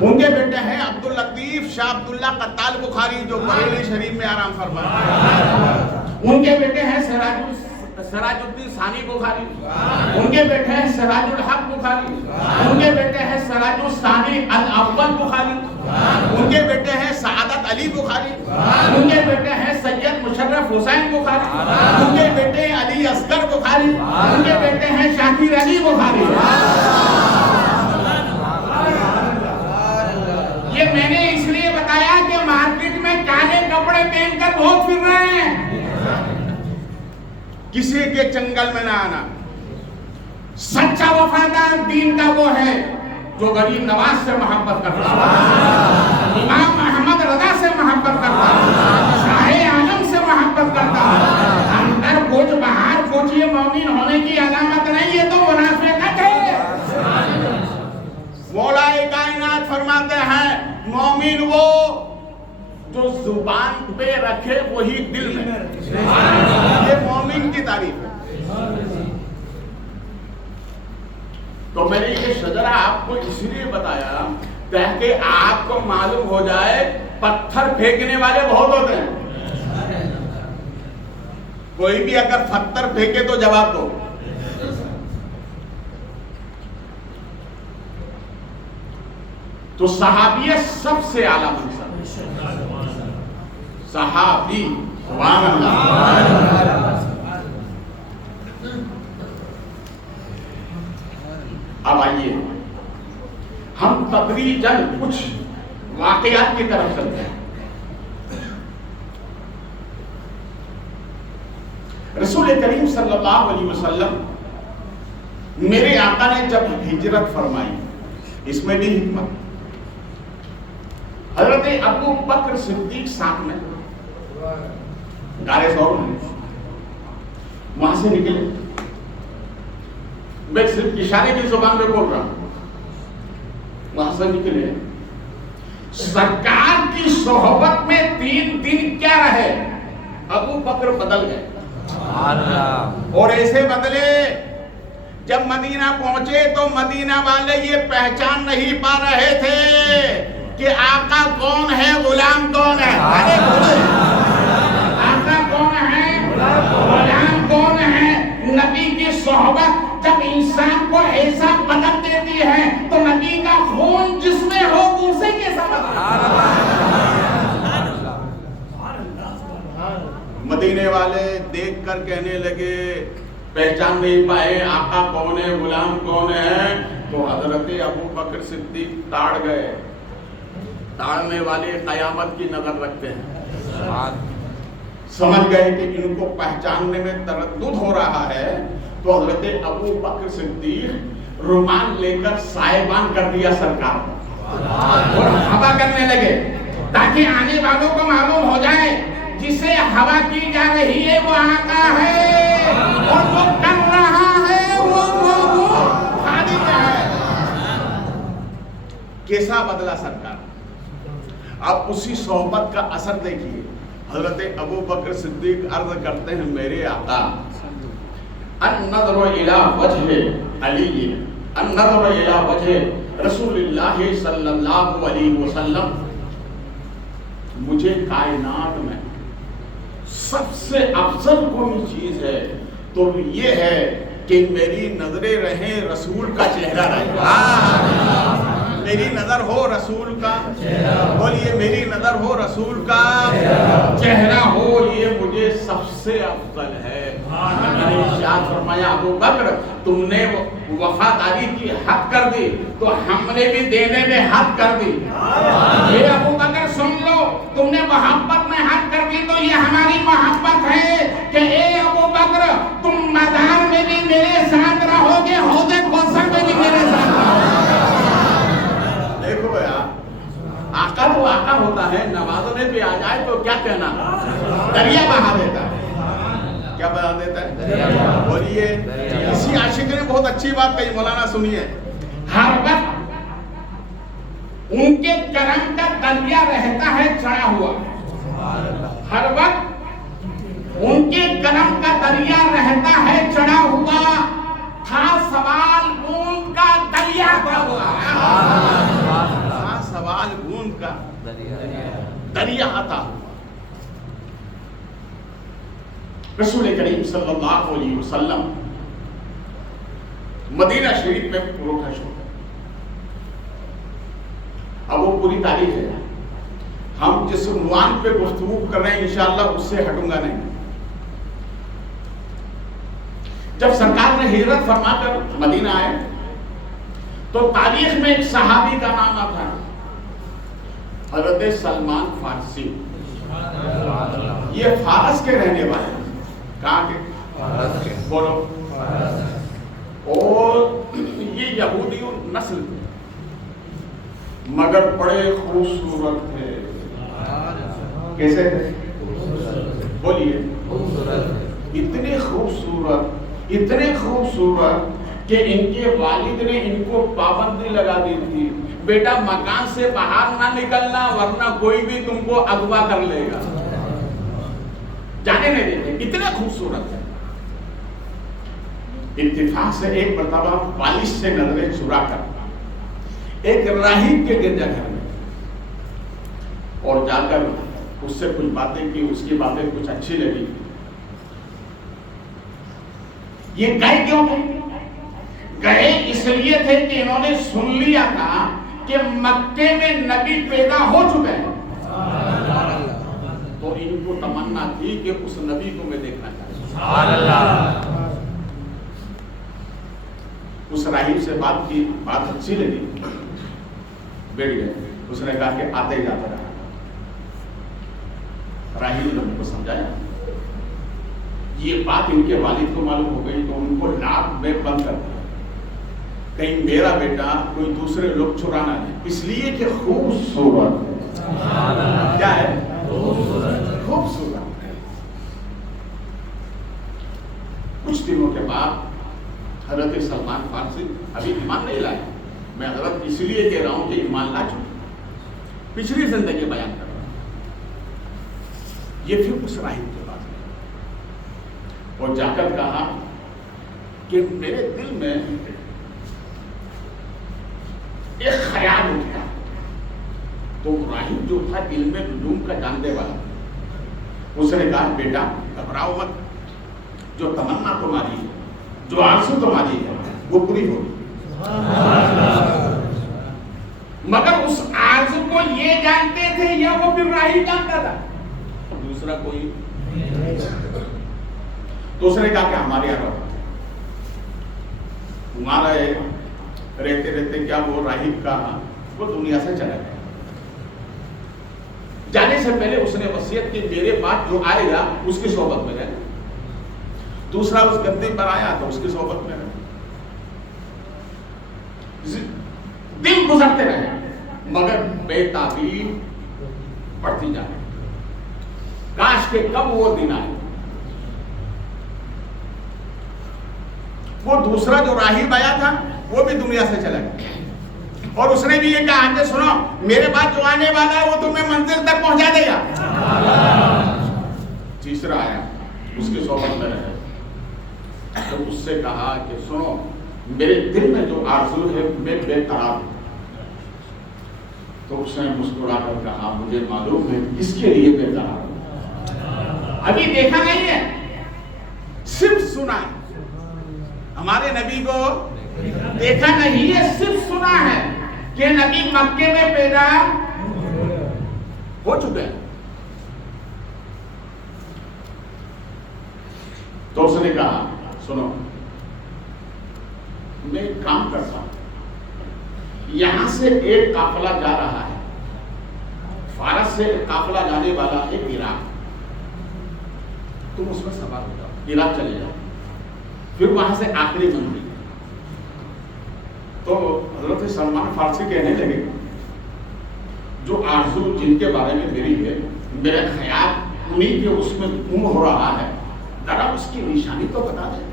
ان کے بیٹے ہیں عبداللطیف شاہ عبداللہ قتال بخاری جو بریلی شریف میں آرام فرمائے، ان کے بیٹے ہیں سراج الدین ثانی بخاری، ان کے بیٹے ہیں سراج الحق بخاری، ان کے بیٹے ہیں سراج الثانی الاول بخاری، ان کے بیٹے ہیں سعادت علی بخاری، ان کے بیٹے ہیں سید مشرف حسین بخاری، ان کے بیٹے علی اصغر بخاری، ان کے بیٹے ہیں شاکر علی بخاری۔ یہ میں نے اس لیے بتایا کہ مارکیٹ میں کالے کپڑے پہن کر بہت پھر رہے ہیں، کسی کے چنگل میں نہ آنا۔ سچا وفادار دین کا وہ ہے جو غریب نواز سے محبت کرتا ہے، امام احمد رضا سے محبت کرتا ہے، شاہ عالم سے محبت کرتا ہے۔ اندر کچھ باہر کچھ یہ مومن ہونے کی علامت نہیں ہے، تو منافقت ہے۔ مولا کائنات فرماتے ہیں مومن وہ جو زبان پہ رکھے وہی دل میں، یہ مومن کی تعریف ہے۔ تو میں نے یہ شجرہ آپ کو اس لیے بتایا تاکہ آپ کو معلوم ہو جائے پتھر پھینکنے والے بہت ہوتے ہیں. کوئی بھی اگر پتھر پھینکے تو جواب دو. تو صحابیت سب سے اعلیٰ منصب. صحابی. سبحان اللہ. اب آئیے ہم تدریجاً کچھ واقعات کی طرف چلتے ہیں. رسول کریم صلی اللہ علیہ وسلم میرے آقا نے جب ہجرت فرمائی, اس میں بھی حکمت. حضرت ابو بکر صدیق ساتھ میں غار ثور میں وہاں سے نکلے. میں صرف اشارے کی زبان میں بول رہا ہوں. وہاں سے نکلے, سرکار کی صحبت میں 3 دن کیا رہے, ابو بکر بدل گئے. اور ایسے بدلے جب مدینہ پہنچے تو مدینہ والے یہ پہچان نہیں پا رہے تھے کہ آقا کون ہے, غلام کون ہے. آقا کون ہے, غلام کون ہے. نبی کی صحبت جب انسان کو ایسا بدل دیتی ہے تو نبی کا خون جس میں ہو اسے کیسا بدل. مدینے والے دیکھ کر کہنے لگے, پہچان نہیں پائے آقا کون ہے, غلام کون ہے. تو حضرت ابو بکر صدیق تاڑ گئے. تاڑنے والے قیامت کی نظر رکھتے ہیں. سمجھ گئے کہ ان کو پہچاننے میں تردد ہو رہا ہے. تو حضرت ابو بکر صدیق رومال لے کر سائبان کر دیا سرکار اور ہوا کرنے لگے تاکہ آنے والوں کو معلوم ہو جائے جسے ہوا کی جا رہی ہے وہ آقا ہے اور وہ کر رہا ہے وہ خالق ہے. کیسا بدلا سرکار. اب اسی صحبت کا اثر دیکھیے. حضرت ابو بکر صدیق عرض کرتے ہیں, میرے آقا, النظر الى وجہ علی, النظر الى وجہ رسول اللہ صلی اللہ علیہ وسلم. مجھے کائنات میں سب سے افضل کوئی چیز ہے تو یہ ہے کہ میری نظریں رہیں رسول کا چہرہ رہے. میری نظر ہو رسول کا, بولیے میری نظر ہو رسول کا چہرہ ہو, یہ مجھے سب سے افضل ہے. میں نے ارشاد فرمایا, ابو بکر تم نے وفاداری کی حد کر دی تو ہم نے بھی دینے میں حد کر دی. یہ ابو بکر سن لو, تم نے محبت میں حد کر دی تو یہ ہماری محبت ہے کہ اے ابو بکر تم میدان میں بھی میرے ساتھ رہو گے, حوض کوثر میں بھی میرے ساتھ رہو گے. دیکھو بھیا, آقا تو آقا ہوتا ہے, نوازنے پہ آ جائے تو کیا کہنا, دریا بہا دیتا ہے. کیا بتا دیتا ہے, بولیے. اسی عاشق نے بہت اچھی بات کہی, مولانا سنیے. ہر وقت ان کے کرم کا دریا رہتا ہے چڑھا ہوا. ہر وقت ان کے کرم کا دریا رہتا ہے چڑھا ہوا. تھا سوال بوند کا دریا بڑا ہوا. تھا سوال بوند کا دریا آتا ہوا. رسول کریم صلی اللہ علیہ وسلم مدینہ شریف میں پروٹھش ہو. اب وہ پوری تاریخ ہے, ہم جس عنوان پہ گفتگو کر رہے ہیں انشاءاللہ اس سے ہٹوں گا نہیں. جب سرکار نے ہجرت فرما کر مدینہ آئے تو تاریخ میں ایک صحابی کا نام آتا ہے, حضرت سلمان فارسی. یہ فارس کے رہنے والے ہیں. کہاں کے, بولو. اور یہ یہودی نسل مگر بڑے خوبصورت تھے. کیسے تھے, بولیے. اتنے خوبصورت کہ ان کے والد نے ان کو پابندی لگا دی تھی, بیٹا مکان سے باہر نہ نکلنا ورنہ کوئی بھی تم کو اغوا کر لے گا, جانے نہیں دیتے. اتنے خوبصورت ہے. اتفاق سے ایک مرتبہ والد سے نظریں چرا کر ایک راہب کے گرجا گھر میں، اور جا کر اس سے کچھ باتیں کی، اس کی باتیں کچھ اچھی لگی. یہ گئے کیوں تھے؟ گئے اس لیے تھے کہ انہوں نے سن لیا تھا کہ مکے میں نبی پیدا ہو چکے ہیں، تو ان کو تمنا تھی کہ اس نبی کو میں دیکھنا چاہتا ہوں. اس راہب سے بات کی، بات اچھی لگی، بیٹھ گئے. اس نے کہا کہ آتے جاتا رہا. راہب نے ان کو سمجھایا. یہ بات ان کے والد کو معلوم ہو گئی تو ان کو لاکھ میں بند کر دیا، کہیں میرا بیٹا کوئی دوسرے لوگ چرانا نہیں، اس لیے کہ خوبصورت کیا ہے، خوبصورت ہے. کچھ دنوں کے بعد حضرت سلمان فارسی ابھی ایمان نہیں لائے. میں حضرت اس لیے کہہ رہا ہوں کہ ایمان لا چکے، پچھلی زندگی بیان کر رہا ہوں. یہ پھر اس راہب کے پاس گئے اور جا کر کہا کہ میرے دل میں ایک خیال اٹھا. تو راہب جو تھا علم نجوم کا جاننے والا، اس نے کہا بیٹا گھبراؤ مت، جو تمنا تمہاری ہے، جو آرزو تمہاری ہے وہ پوری ہوگی. مگر اس آرزو کو یہ جانتے تھے یا وہ پھر راہب جانتا تھا؟ دوسرا کوئی. تو اس نے کہا کہ ہمارے یہاں رہو. ہمارا رہتے رہتے کیا وہ راہب کا وہ دنیا سے چلا گیا. جانے سے پہلے اس نے وصیت کی میرے بعد جو آئے گا اس کی صحبت میں رہے. دوسرا اس گدے پر آیا تو اس کی صحبت میں رہے. دن گزرتے رہے مگر بے تعبیر بڑھتی جا رہی. کاش کہ کب وہ دن آئے. وہ دوسرا جو راہب آیا تھا وہ بھی دنیا سے چلا گیا اور اس نے بھی یہ کہا کہ سنو میرے بعد جو آنے والا ہے وہ تمہیں منزل تک پہنچا دے گا. تیسرا آیا اس کی صحبت میں رہے تو اس سے کہا کہ سنو میرے دل میں جو آرزو ہے میں بے قرار ہوں. تو اس نے مسکرا کر کہا مجھے معلوم ہے کس کے لیے بے قرار ہوں. ابھی دیکھا نہیں ہے، صرف سنا ہے. ہمارے نبی کو دیکھا نہیں ہے، صرف سنا ہے کہ نبی مکے میں پیدا ہو چکے ہیں. تو اس نے کہا سنو میں ایک کام کرتا ہوں، یہاں سے ایک قافلہ جا رہا ہے، فارس سے ایک قافلہ جانے والا ہے عراق. تم اس میں سوار ہو جاؤ، عراق چلے جاؤ، پھر وہاں سے آخری منزل. تو حضرت سلمان فارسی کہنے لگے جو آرزو جن کے بارے میں میری ہے، میرا خیال انہیں کے اس میں گم ہو رہا ہے، ذرا اس کی نشانی تو بتا دیں.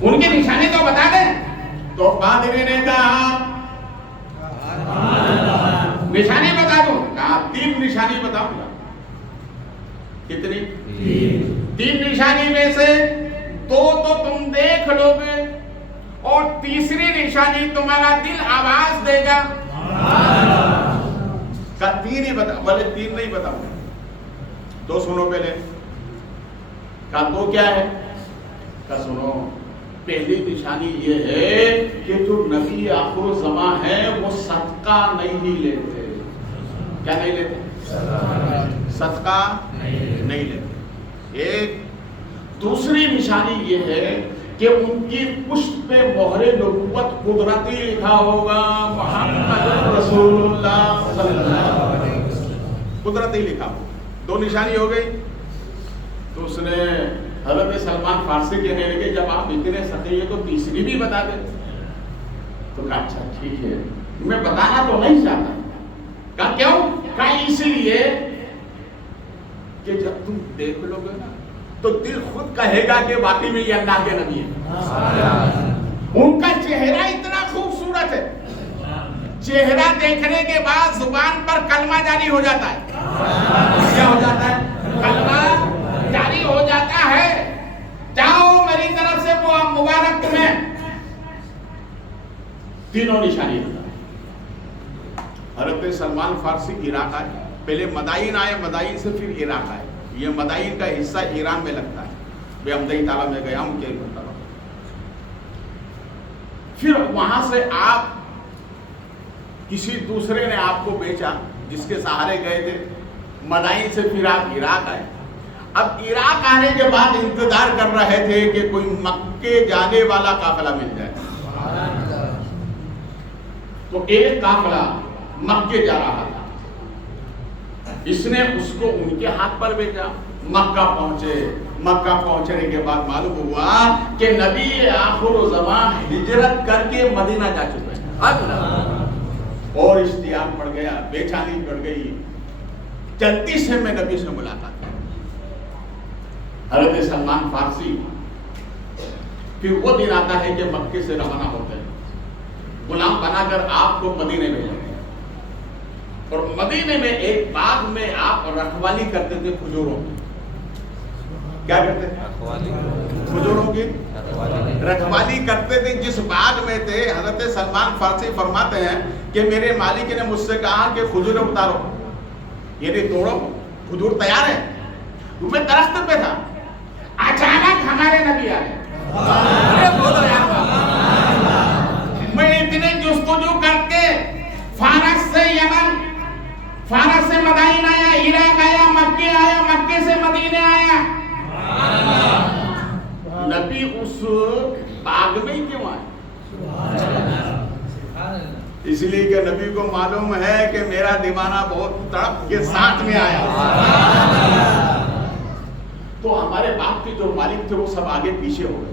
ان کی نشانی تو بتا دیں. تو پادری نے کہا نشانی بتا دو. کہا 3 نشانی بتاؤں گا. کتنی؟ 3 نشانی میں سے 2 تو تم دیکھ لو گے اور تیسری نشانی تمہارا دل آواز دے گا. کہا 3 ہی بتا. بولے 3 نہیں بتاؤں گا. تو سنو پہلے. کہا 2 کیا ہے؟ کہا سنو پہلی نشانی یہ ہے کہ جو نبی آخر الزمان ہے وہ صدقہ نہیں لیتے. کیا نہیں لیتے؟ صدقہ نہیں لیتے. ایک. دوسری نشانی یہ ہے کہ ان کی پشت پہ مہر نبوت قدرتی لکھا ہوگا، محمد رسول اللہ صلی اللہ علیہ وسلم، قدرتی لکھا ہوگا. 2 نشانی ہو گئی. تو اس نے حضرت سلمان فارسی کہنے لگے جب آپ اتنے سخی ہیں تو تیسری بھی بتا دیں. تو کہا اچھا ٹھیک ہے، میں بتانا تو نہیں چاہتا. کہا کیوں؟ کہا اس لیے کہ جب تم دیکھ لو گے نا تو دل خود کہے گا کہ واقعی میں یہ اللہ کے نبی ہے. ان کا چہرہ اتنا خوبصورت ہے، چہرہ دیکھنے کے بعد زبان پر کلمہ جاری ہو جاتا ہے. کیا ہو جاتا ہے؟ کلمہ جاری ہو جاتا ہے. جاؤ میری طرف سے وہ مبارک تمہیں. تینوں نشانی ہوتا ہے. حضرت سلمان فارسی عراق آئے, پہلے مدائن آئے, مدائن سے پھر عراق آئے. یہ مدائن کا حصہ ایران میں لگتا ہے. میں امدئی تعالیٰ میں گیا ہوں, کیا کرتا رہا. پھر وہاں سے آپ کسی دوسرے نے آپ کو بیچا, جس کے سہارے گئے تھے. مدائن سے پھر آپ عراق آئے. اب عراق آنے کے بعد انتظار کر رہے تھے کہ کوئی مکے جانے والا قافلہ مل جائے. تو ایک قافلہ مکے جا رہا تھا. اس نے اس کو ان کے ہاتھ پر بیچا. مکہ پہنچے. مکہ پہنچنے کے بعد معلوم ہوا کہ نبی آخر الزمان ہجرت کر کے مدینہ جا چکے ہیں. اور اشتیاق پڑ گیا, بے چینی پڑ گئی. چلتی سے میں نبی سے ملاقات کی. حضرت سلمان فارسی پھر وہ دن آتا ہے کہ مکے سے روانہ ہوتے ہیں, غلام بنا کر آپ کو مدینے میں لے گئے. اور مدینے میں ایک باغ میں آپ رکھوالی کرتے تھے کھجوروں کی. کیا کرتے تھے؟ کھجوروں کی رکھوالی کرتے تھے. جس باغ میں تھے, حضرت سلمان فارسی فرماتے ہیں کہ میرے مالک نے مجھ سے کہا کہ کھجور اتارو, یعنی توڑو, کھجور تیار ہے. میں درخت پہ تھا, اچانک ہمارے نبی آئے. میں اتنے جستجو کر کے فارس سے یمن, فارس سے مدائن آیا, عراق آیا, مکے آیا, مکے سے مدینے آیا. نبی اس باغ میں کیوں آئے؟ اس لیے کہ نبی کو معلوم ہے کہ میرا دیوانہ بہت تڑپ کے ساتھ میں آیا. تو ہمارے باپ کے جو مالک تھے وہ سب آگے پیچھے ہو گئے.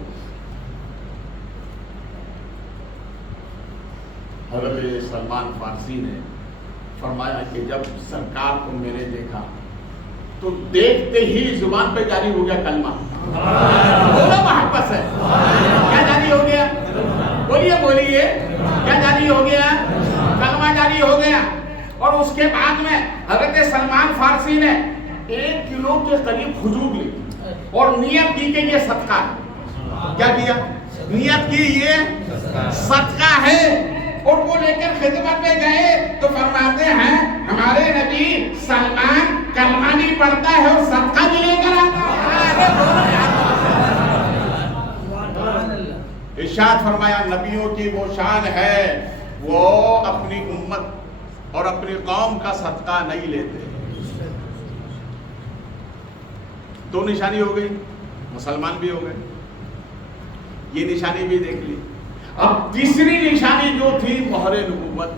حضرت سلمان فارسی نے فرمایا کہ جب سرکار کو میں نے دیکھا تو دیکھتے ہی زبان پہ جاری ہو گیا کلمہ. بولو محبت سے, کیا جاری ہو گیا؟ بولیے بولیے, کیا جاری ہو گیا؟ کلمہ جاری ہو گیا. اور اس کے بعد میں حضرت سلمان فارسی نے 1 کلو کے قریب کھجور لی اور نیت کی کہ یہ صدقہ ہے. کیا کیا؟ نیت کی یہ صدقہ ہے. اور وہ لے کر خدمت میں گئے تو فرماتے ہیں ہمارے نبی سلمان کلمہ نہیں پڑھتا ہے اور صدقہ بھی لے کر آتا ہے. ارشاد فرمایا نبیوں کی وہ شان ہے, وہ اپنی امت اور اپنی قوم کا صدقہ نہیں لیتے. دو نشانی ہو گئی, مسلمان بھی ہو گئے, یہ نشانی بھی دیکھ لی. اب تیسری نشانی جو تھی مہر نبوت.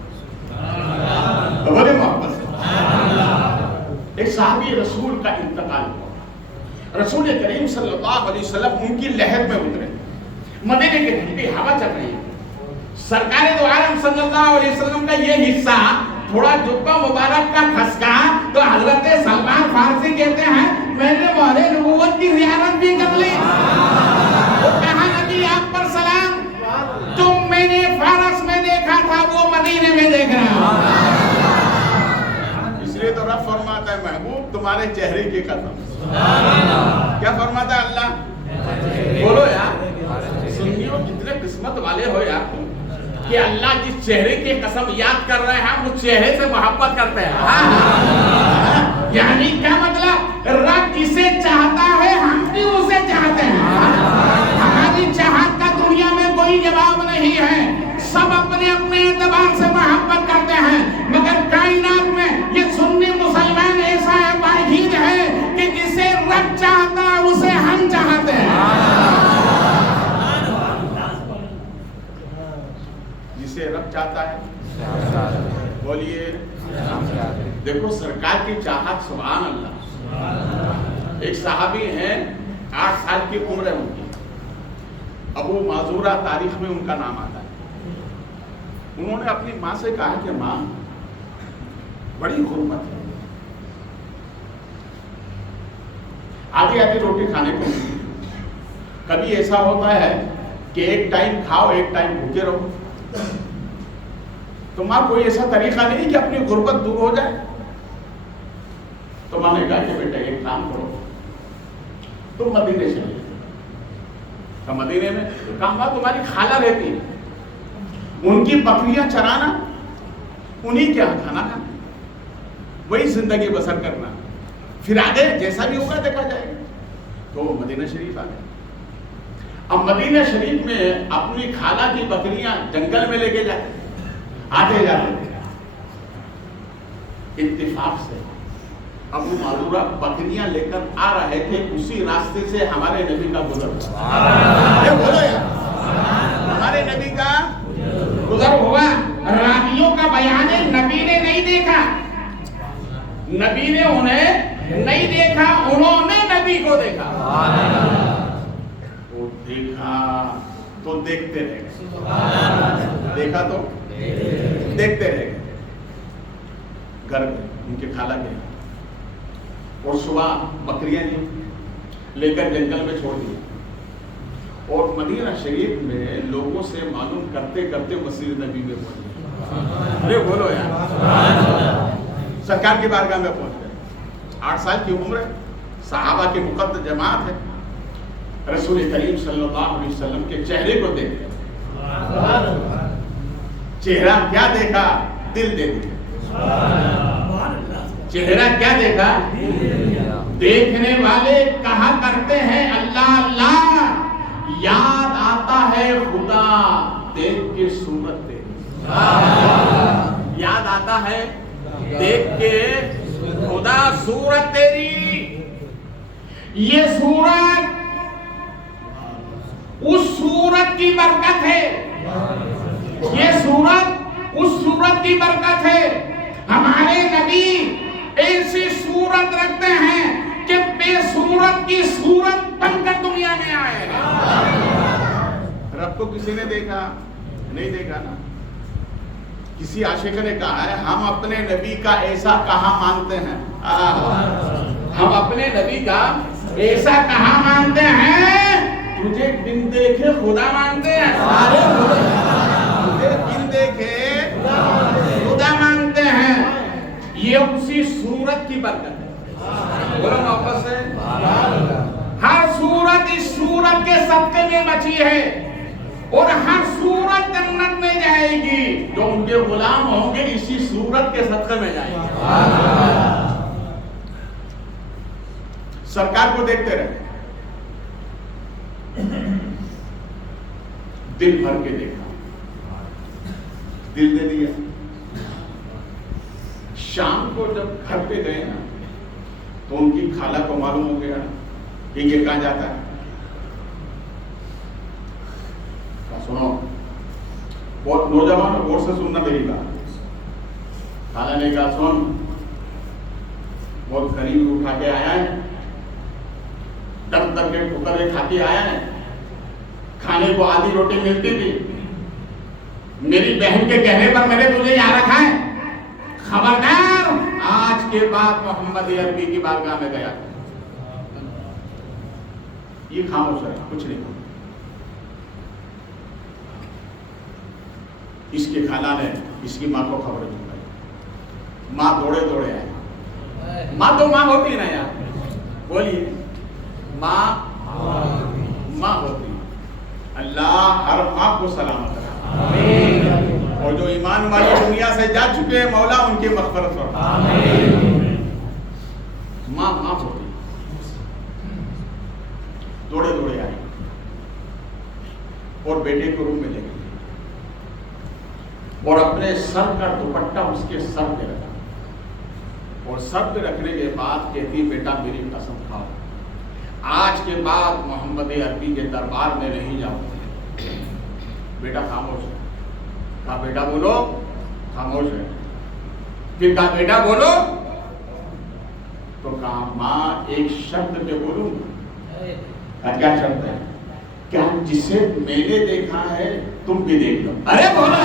بڑے محبت سے ایک صحابی رسول کا انتقال ہوا. رسول کریم صلی اللہ علیہ وسلم ان کی لہر میں اترے. مدینے کے ٹھنڈی ہوا چل رہی ہے. سرکار دو عالم صلی اللہ علیہ وسلم کا یہ حصہ تھوڑا جبہ مبارک کا کھسکا تو حضرت سلمان فارسی کہتے ہیں میں نے مہر نبوت کی زیارت بھی کر لی. وہ کہا نبی آپ پر سلام, تم میں نے فارس میں دیکھا تھا, وہ مدینے میں دیکھ رہا ہوں. اس لیے تو رب فرماتا ہے محبوب تمہارے چہرے کی قسم. کیا فرماتا ہے اللہ؟ بولو یار, سنیو کتنے قسمت والے ہو یار کہ اللہ جس چہرے کی قسم یاد کر رہے ہیں اس چہرے سے محبت کرتے ہیں. یعنی کیا مطلب؟ رب جسے چاہتا ہے ہم بھی اسے چاہتے ہیں. ہماری چاہت کا دنیا میں کوئی جواب نہیں ہے, سب اپنے اپنے اعتبار سے محبت کرتے ہیں. مگر کائنات میں یہ سنی مسلمان ایسا ہے واحد ہے کہ جسے رب چاہتا ہے اسے ہم چاہتے ہیں. جسے رب چاہتا ہے بولیے. دیکھو سرکار کی چاہت سبحان اللہ. ایک صحابی ہیں 8 سال کی عمر ہے ان کی, ابو معذورہ تاریخ میں ان کا نام آتا ہے. انہوں نے اپنی ماں سے کہا کہ ماں بڑی غربت ہے, آدھی آدھی روٹی کھانے کو ملتی. کبھی ایسا ہوتا ہے کہ ایک ٹائم کھاؤ ایک ٹائم بھوکے رہو. تو ماں کوئی ایسا طریقہ نہیں کہ اپنی غربت دور ہو جائے. تو ماں نے کہا کہ بیٹا ایک کام کرو, تم مدینے چلے. مدینے میں کہا ماں تمہاری خالہ رہتی ہے, ان کی بکریاں چرانا، انہیں کیا کھانا کھانا، وہی زندگی بسر کرنا، پھر آگے جیسا بھی ہوگا دیکھا جائے گا۔ تو مدینہ شریف آ گئے۔ اب مدینہ شریف میں اپنی خالہ کی بکریاں جنگل میں لے کے جاتے، آتے جاتے تھے۔ اتفاق سے ابو معذورہ بکریاں لے کر آ رہے تھے، اسی راستے سے ہمارے نبی کا گزر ہوا۔ بولو یار، ہمارے نبی کا گزر ہوا۔ راویوں کا بیان ہے نبی نے نہیں دیکھا، نبی نے انہیں نہیں دیکھا، انہوں نے نبی کو دیکھا۔ وہ دیکھا تو دیکھتے رہ گئے، دیکھا تو دیکھتے رہ گئے۔ گھر میں ان کے خالہ گئے اور صبح بکریاں لے کر جنگل میں چھوڑ دیا، اور مدینہ شریف میں لوگوں سے معلوم کرتے کرتے مسجد نبی میں پہنچ گئے۔ ارے بولو یار، سرکار کی بارگاہ میں پہنچ گئے۔ 8 سال کی عمر ہے، صحابہ کی مقدس جماعت ہے، رسول کریم صلی اللہ علیہ وسلم کے چہرے کو دیکھے، چہرہ کیا دیکھا، دل دے دیا۔ چہرہ کیا دیکھا، دیکھنے والے کہا کرتے ہیں اللہ اللہ، یاد آتا ہے خدا دیکھ کے صورت تیری، یاد آتا ہے دیکھ کے خدا صورت تیری۔ یہ صورت اس صورت کی برکت ہے، یہ صورت اس صورت کی برکت ہے۔ ہمارے نبی ایسی صورت رکھتے ہیں کہ بے صورت کی صورت بن کر دنیا میں آئے۔ رب کو کسی نے دیکھا نہیں؟ دیکھا نا۔ کسی عاشق نے کہا ہے ہم اپنے نبی کا ایسا کہاں مانتے ہیں، ہم اپنے نبی کا ایسا کہاں مانتے ہیں، تجھے بن دیکھے خدا مانتے ہیں، تجھے بن دیکھے خدا مانتے ہیں۔ یہ اسی صورت کی برکت ہے۔ بولو محبت سے، ہر صورت اس صورت کے صدقے میں بچی ہے، اور ہر صورت جنت میں جائے گی۔ جو ان کے غلام ہوں گے اسی صورت کے صدقے میں جائیں گے۔ سرکار کو دیکھتے رہے، دل بھر کے دیکھا، دل دے دیا۔ شام کو جب گھر پہ گئے نا تو ان کی خالہ کو معلوم ہو گیا کہ یہ کہاں جاتا ہے۔ سنو، بہت نوجوان غور سے سننا میری بات۔ خالہ نے کہا سن، بہت غریب اٹھا کے آیا ہے، ڈر ڈر کے ٹھوکریں کھا کے آیا ہے، کھانے کو آدھی روٹی ملتی تھی، میری بہن کے کہنے پر میں نے تجھے یہاں رکھا ہے، خبردار آج کے بعد محمد عربی کی بارگاہ میں گیا۔ یہ خاموش ہے، کچھ نہیں بولا۔ اس کی خالہ نے اس کی ماں کو خبر دی، ماں دوڑے دوڑے آئے۔ ماں تو ماں ہوتی نا یار، بولیے، ماں ماں ہوتی۔ اللہ ہر ماں کو سلامت رکھے، اور جو ایمان والی دنیا سے جا چکے ہیں مولا ان کی مغفرت فرما۔ ماں ماں ہوتی، دوڑے دوڑے آئی اور بیٹے کو روم میں لے گئی اور اپنے سر کا دوپٹہ اس کے سر پہ رکھا، اور سر پہ رکھنے کے بعد کہتی بیٹا میری قسم کھاؤ، آج کے بعد محمد عربی کے دربار میں نہیں جاؤں۔ بیٹا خاموش ہے، کہا بیٹا بولو، خاموش ہے، پھر کہا بیٹا بولو، تو کہا ماں ایک شرط پہ بولوں گا۔ کیا شرط ہے؟ کیا جسے میں نے دیکھا ہے تم بھی دیکھ لو۔ ارے بولو،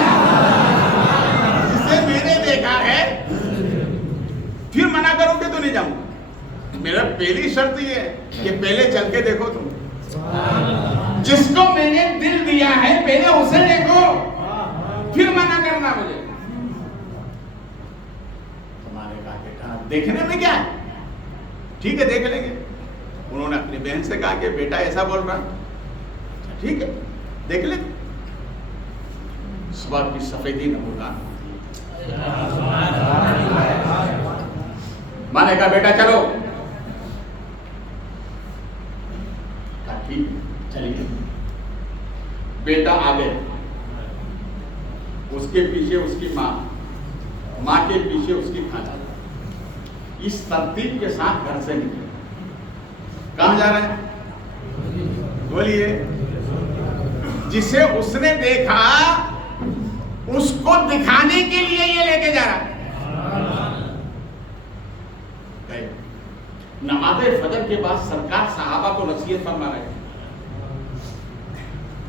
جسے میں نے دیکھا ہے پھر منع کرو گے تو نہیں جاؤں گا۔ میرا پہلی شرط یہ ہے کہ پہلے چل کے دیکھو تم، جس کو میں نے دل دیا ہے پہلے اسے دیکھو، پھر منع کرنا مجھے۔ تمہارے کہا بیٹا دیکھنے میں کیا ہے، ٹھیک ہے دیکھ لیں گے۔ انہوں نے اپنی بہن سے کہا کہ بیٹا ایسا بول رہا، ٹھیک ہے دیکھ لیں۔ صبح کی سفیدی نمودار. ماں نے کہا بیٹا چلو. کہا ٹھیک چلیے. بیٹا آگے, اس کے پیچھے اس کی ماں, ماں کے پیچھے اس کی خالہ. اس ترتیب کے ساتھ گھر سے نکلے. کہاں جا رہے ہیں؟ بولیے. جسے اس نے دیکھا اس کو دکھانے کے لیے یہ لے کے جا رہا. نماز فجر کے بعد سرکار صحابہ کو نصیحت فرما رہے ہیں.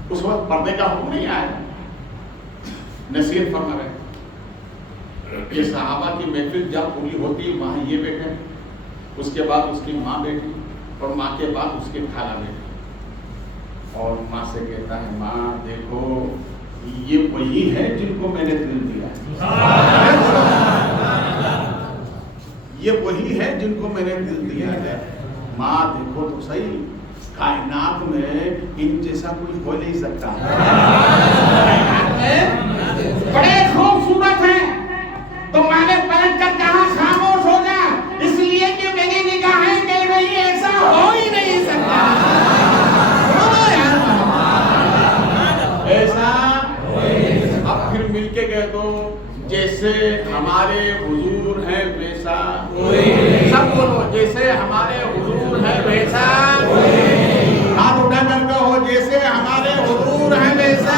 اس وقت پردے کا حکم نہیں آیا, نصیحت فرما رہے ہیں. یہ صحابہ کی محفل جب پوری ہوتی وہاں یہ بیٹھے, اس کے بعد اس کی ماں بیٹھی, اور ماں کے بعد اس کی خالہ بیٹھی. اور ماں سے کہتا ہے ماں دیکھو یہ وہی ہے جن کو میں نے دل دیا ہے. یہ وہی ہے جن کو میں نے دل دیا ہے. ماں دیکھو تو صحیح, کائنات میں ان جیسا کوئی ہو نہیں سکتا. بڑے خوبصورت ہیں, تو ماں نے پلٹ کر کہا خاموش ہو جا, اس لیے کہ میری نگاہیں کہہ رہی ایسا ہو ہی نہیں سکتا. ایسا اب پھر مل کے کہہ دو جیسے ہمارے حضور ہیں ویسا. سب بولو جیسے ہمارے حضور ہیں ویسا. ہاتھ اٹھا کر کہو جیسے ہمارے حضور ہیں ویسا.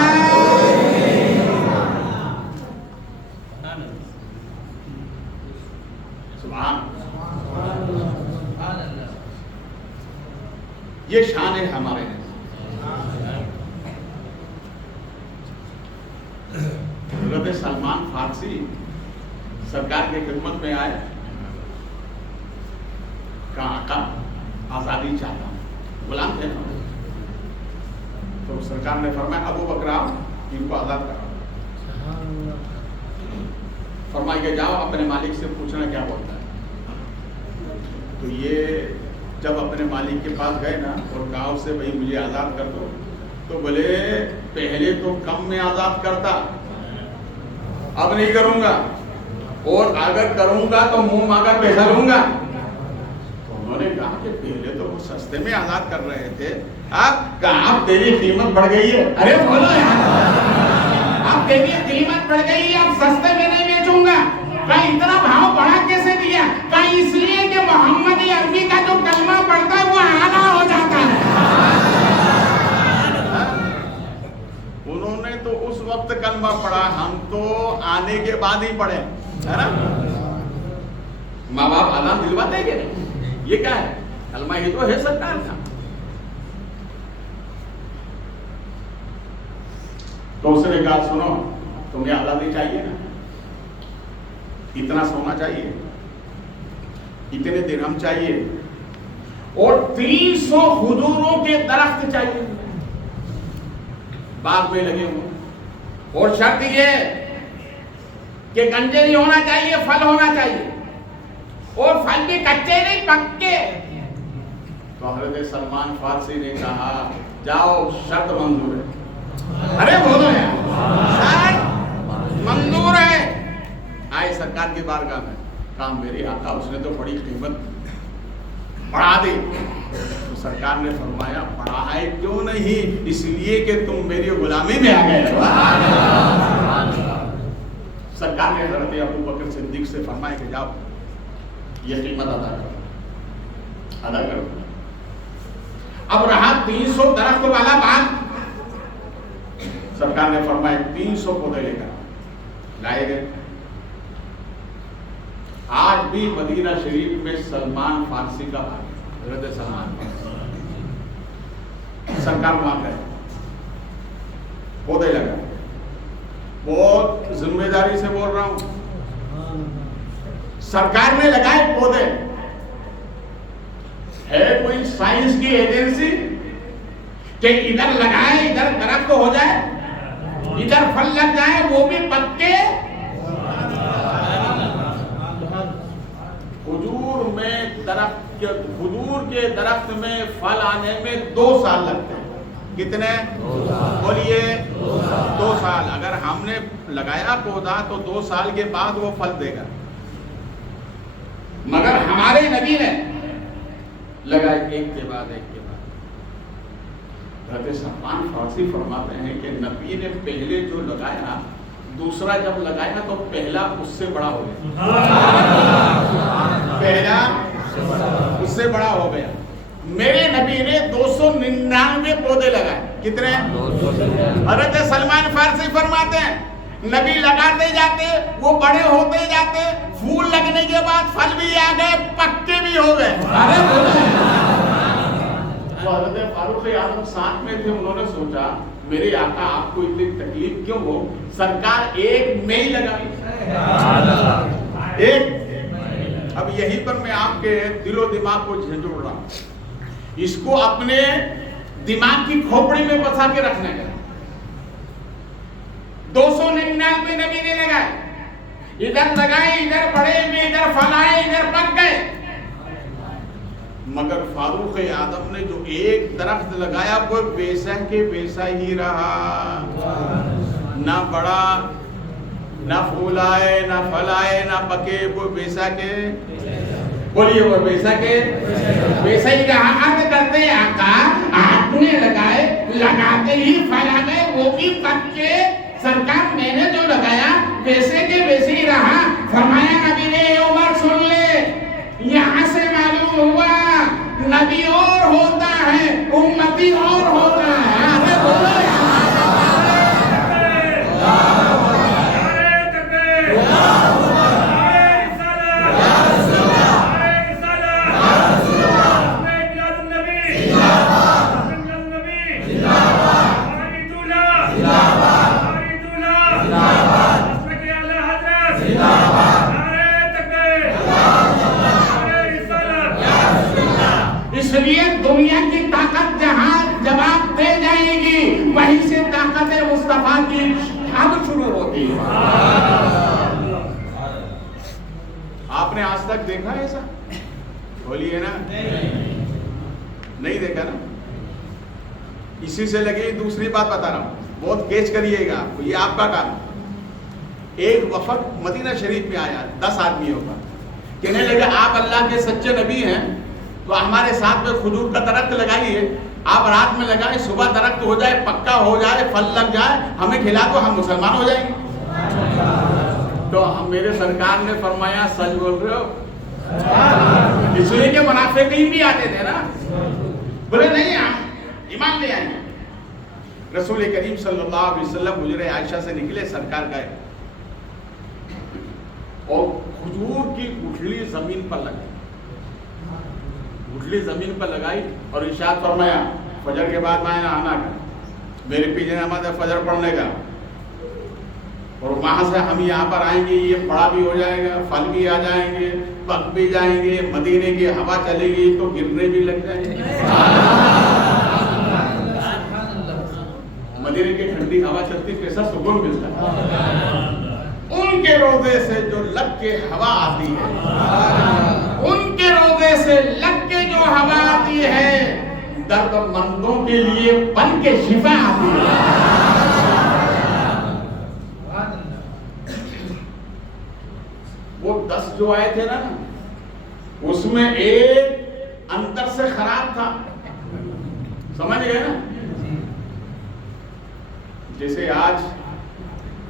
سبحان یہ شان ہے ہمارے ہیں. حضرت سلمان فارسی سرکار کی خدمت میں آئے, کہا آقا آزادی چاہتا ہوں, غلام تھے نا. تو سرکار نے فرمایا ابو بکر آؤ ان کو آزاد کراؤ. فرمایا کہ جاؤ اپنے مالک سے پوچھنا کیا بولتا ہے. تو یہ جب اپنے مالک کے پاس گئے نا اور کہا اس سے بھائی مجھے آزاد کر دو, تو بولے پہلے تو کم میں آزاد کرتا, اب نہیں کروں گا, اور اگر کروں گا تو منہ مانگا پیسہ لوں گا. تو انہوں نے کہا کہ پہلے تو وہ سستے میں آزاد کر رہے تھے, اب تیری قیمت بڑھ گئی ہے. ارے بولو یار, اب تیری قیمت بڑھ گئی ہے, اب سستے میں نہیں بیچوں گا. کہا اتنا بھاؤ بڑھا کیسے دیا؟ کہا اس لیے کہ محمد عربی کا جو کلمہ پڑھتا ہے وہ آنا ہو جاتا ہے. انہوں نے تو اس وقت کلمہ پڑھا, ہم تو آنے کے بعد ہی پڑھے, ہے نا. ماں باپ آدم دلواتے ہیں کہ نہیں؟ یہ کیا ہے؟ کلمہ ہی تو ہے سرکار کا. تو اس نے کہا سنو تمہیں آزادی چاہیے نا, اتنا سونا چاہیے, اتنے درہم چاہیے, اور 300 کھجوروں کے درخت چاہیے باغ میں لگے ہوئے, اور شرط یہ کہ گنجے نہیں ہونا چاہیے, پھل ہونا چاہیے, اور پھل بھی کچے نہیں پکے. تو حضرت سلمان فارسی نے کہا جاؤ شرط منظور ہے. ارے بولو یار, شرط منظور ہے. آئے سرکار کی بارگاہ میں, کہا میرے آقا اس نے تو بڑی قیمت بڑھا دی. تو سرکار نے فرمایا بڑھائے کیوں نہیں, اس لیے کہ تم میری غلامی میں آ گئے. سرکار نے حضرت ابو بکر صدیق سے فرمایا کہ جاؤ یہ قیمت ادا کرو, ادا کرو. اب رہا 300 درخت والا بات, سرکار نے فرمایا 300 پودے لے کر لائے گئے. آج بھی مدینہ شریف میں سلمان فارسی کا بھائی, حضرت سلمان فارسی سرکار وہاں گئے, پودے لگا. بہت ذمہ داری سے بول رہا ہوں, سرکار نے لگائے پودے. ہے کوئی سائنس کی ایجنسی کہ ادھر لگائے ادھر درخت ہو جائے, ادھر پھل لگ جائے وہ بھی پکے. کھجور کے درخت میں پھل آنے میں 2 سال لگتے ہیں. کتنے؟ بولیے 2 سال. اگر ہم نے لگایا پودا تو 2 سال کے بعد وہ پھل دے گا. مگر ہمارے نبی نے لگائے ایک کے بعد ایک کے بعد. حضرت سلمان فارسی فرماتے ہیں کہ نبی نے پہلے جو لگایا دوسرا جب لگایا تو پہلا اس سے بڑا ہو گیا. پہلا اس سے بڑا ہو گیا. میرے نبی نے 299 پودے لگائے. کتنے؟ حضرت سلمان فارسی فرماتے ہیں نبی لگاتے جاتے وہ بڑے ہوتے جاتے, پھول لگنے کے بعد پھل بھی آ گئے, پکے بھی ہو گئے. تو حضرت فاروق اعظم ساتھ میں تھے, انہوں نے سوچا میرے آقا آپ کو اتنی تکلیف کیوں ہو, سرکار ایک میں ہی لگائی ایک. اب یہیں پر میں آپ کے دل و دماغ کو جھنجھوڑ رہا ہوں. اس کو اپنے دماغ کی کھوپڑی میں بسا کے رکھنے کا. 299 نبی نے لگائے, ادھر لگائے, ادھر بڑے میں, ادھر پھل آئے, ادھر پک گئے. مگر فاروق اعظم نے جو ایک درخت لگایا وہ ویسا کے ویسا ہی رہا. نہ بڑا, نہ پھول آئے, نہ پھل آئے, نہ پکے, وہ ویسا کے, بولیے وہ ویسا کے ویسا ہی رہا. عرض کرتے ہیں آقا آپ نے لگائے, لگاتے ہی پھل آ گئے, وہ بھی پک کے. سرکار میں نے جو لگایا ویسے کے ویسے ہی رہا. فرمایا نبی نے عمر سن لے, یہاں سے معلوم ہوا نبی اور ہوتا ہے, امتی اور ہوتا ہے. ارے بولو دنیا کی طاقت جہاں جواب دے جائے گی وہیں سے طاقت مصطفیٰ کی اب شروع ہوتی ہے. آپ نے آج تک دیکھا ایسا؟ بولیے نا, نہیں دیکھا نا. اسی سے لگے دوسری بات بتا رہا ہوں, بہت کیچ کریے گا, یہ آپ کا کام. ایک وفد مدینہ شریف میں آیا 10 آدمیوں کا, کہنے لگے آپ اللہ کے سچے نبی ہیں تو ہمارے ساتھ میں کھجور کا درخت لگائیے. آپ رات میں لگائیں, صبح درخت ہو جائے, پکا ہو جائے, پھل لگ جائے, ہمیں کھلا دو, ہم مسلمان ہو جائیں گے. تو میرے سرکار نے فرمایا سچ بول رہے ہو, اس لیے کہ منافقین بھی آتے تھے نا. بولے نہیں ہم ایمان لے آئیں گے. رسول کریم صلی اللہ علیہ وسلم حجرہ عائشہ سے نکلے, سرکار گئے اور کھجور کی گٹھلی زمین پر لگی, گٹھلی زمین پر لگائی اور ارشاد فرمایا فجر کے بعد میں آنا کا, میرے پیچھے نماز فجر پڑھنے کا, اور وہاں سے ہم یہاں پر آئیں گے, یہ بڑا بھی ہو جائے گا, پھل بھی آ جائیں گے, پک بھی جائیں گے, مدینے کی ہوا چلے گی تو گرنے بھی لگ جائیں گے. مدینے کی ٹھنڈی ہوا چلتی کیسا سکون ملتا ہے. ان کے روزے سے جو لگ کے ہوا آتی ہے, ان کے روزے سے لگ کے جو ہوا آتی ہے, درد مندوں کے لیے بن کے شفا آتی ہے. وہ 10 جو آئے تھے نا, اس میں ایک اندر سے خراب تھا, سمجھ گئے نا. جیسے آج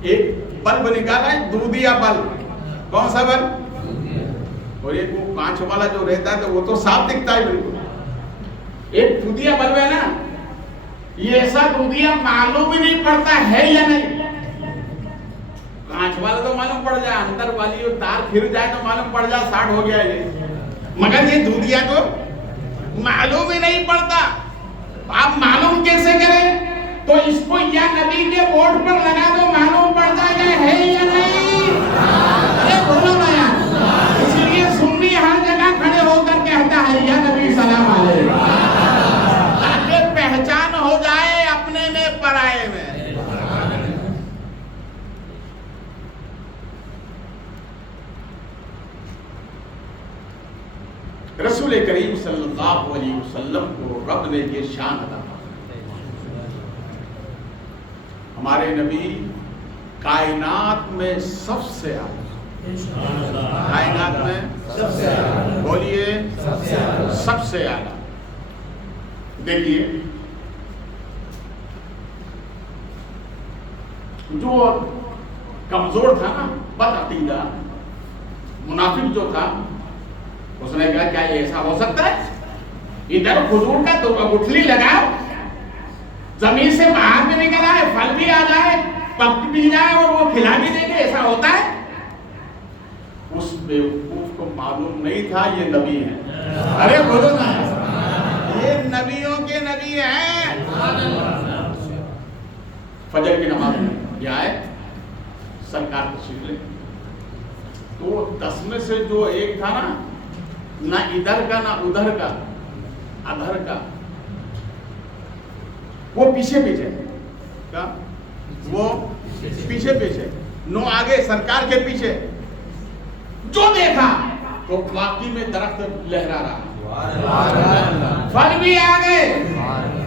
ایک بلب نکالا ہے, دودھیا بلب. کون سا بلب؟ اور ایک وہ کانچ والا جو رہتا ہے تو وہ تو صاف دکھتا ہے بالکل. ایک دودھیا بلب ہے نا, یہ ایسا دودھیا معلوم ہی نہیں پڑتا ہے یا نہیں. کانچ والا تو معلوم پڑ جائے, اندر والی تار پھر جائے تو معلوم پڑ جائے 60 ہو گیا یہ, مگر یہ دودھیا تو معلوم ہی نہیں پڑتا. آپ معلوم کیسے کریں؟ تو اس کو یا نبی کے بورڈ پر لگا دو, معلوم پڑ جائے گا ہے یا نہیں. بولو نا یار, اس لیے سنی ہر جگہ کھڑے ہو کر کہتا ہے یا نبی سلام علیکم, تاکہ پہچان ہو جائے اپنے میں پرائے میں. رسول کریم صلی اللہ علیہ وسلم کو رب نے یہ شان عطا فرمائی. ہمارے نبی کائنات میں سب سے اعلیٰ، کائنات میں سب سے اعلیٰ، بولیے سب سے اعلیٰ۔ دیکھیے جو کمزور تھا نا، بد عقیدہ منافق جو تھا، اس نے کہا کیا یہ ایسا ہو سکتا ہے؟ ادھر کھجور کا گٹھلی لگاؤ، زمین سے باہر بھی نکل آئے، پھل بھی آ جائے، پک بھی جائے اور وہ کھلا بھی دیں گے، ایسا ہوتا ہے؟ اس بیوقوف کو معلوم نہیں تھا یہ نبی ہے۔ ارے بولو نا، یہ نبیوں کے نبی ہیں۔ فجر کی نماز میں یہ آئے، سرکار تشریف لے، تو 10 میں سے جو ایک تھا نا، نہ ادھر کا نہ ادھر کا، ادھر کا، وہ پیچھے پیچھے کا، وہ پیچھے پیچھے، 9 آگے سرکار کے پیچھے، جو دیکھا تو واقعی میں درخت لہرا رہا، پھل بھی آ گئے،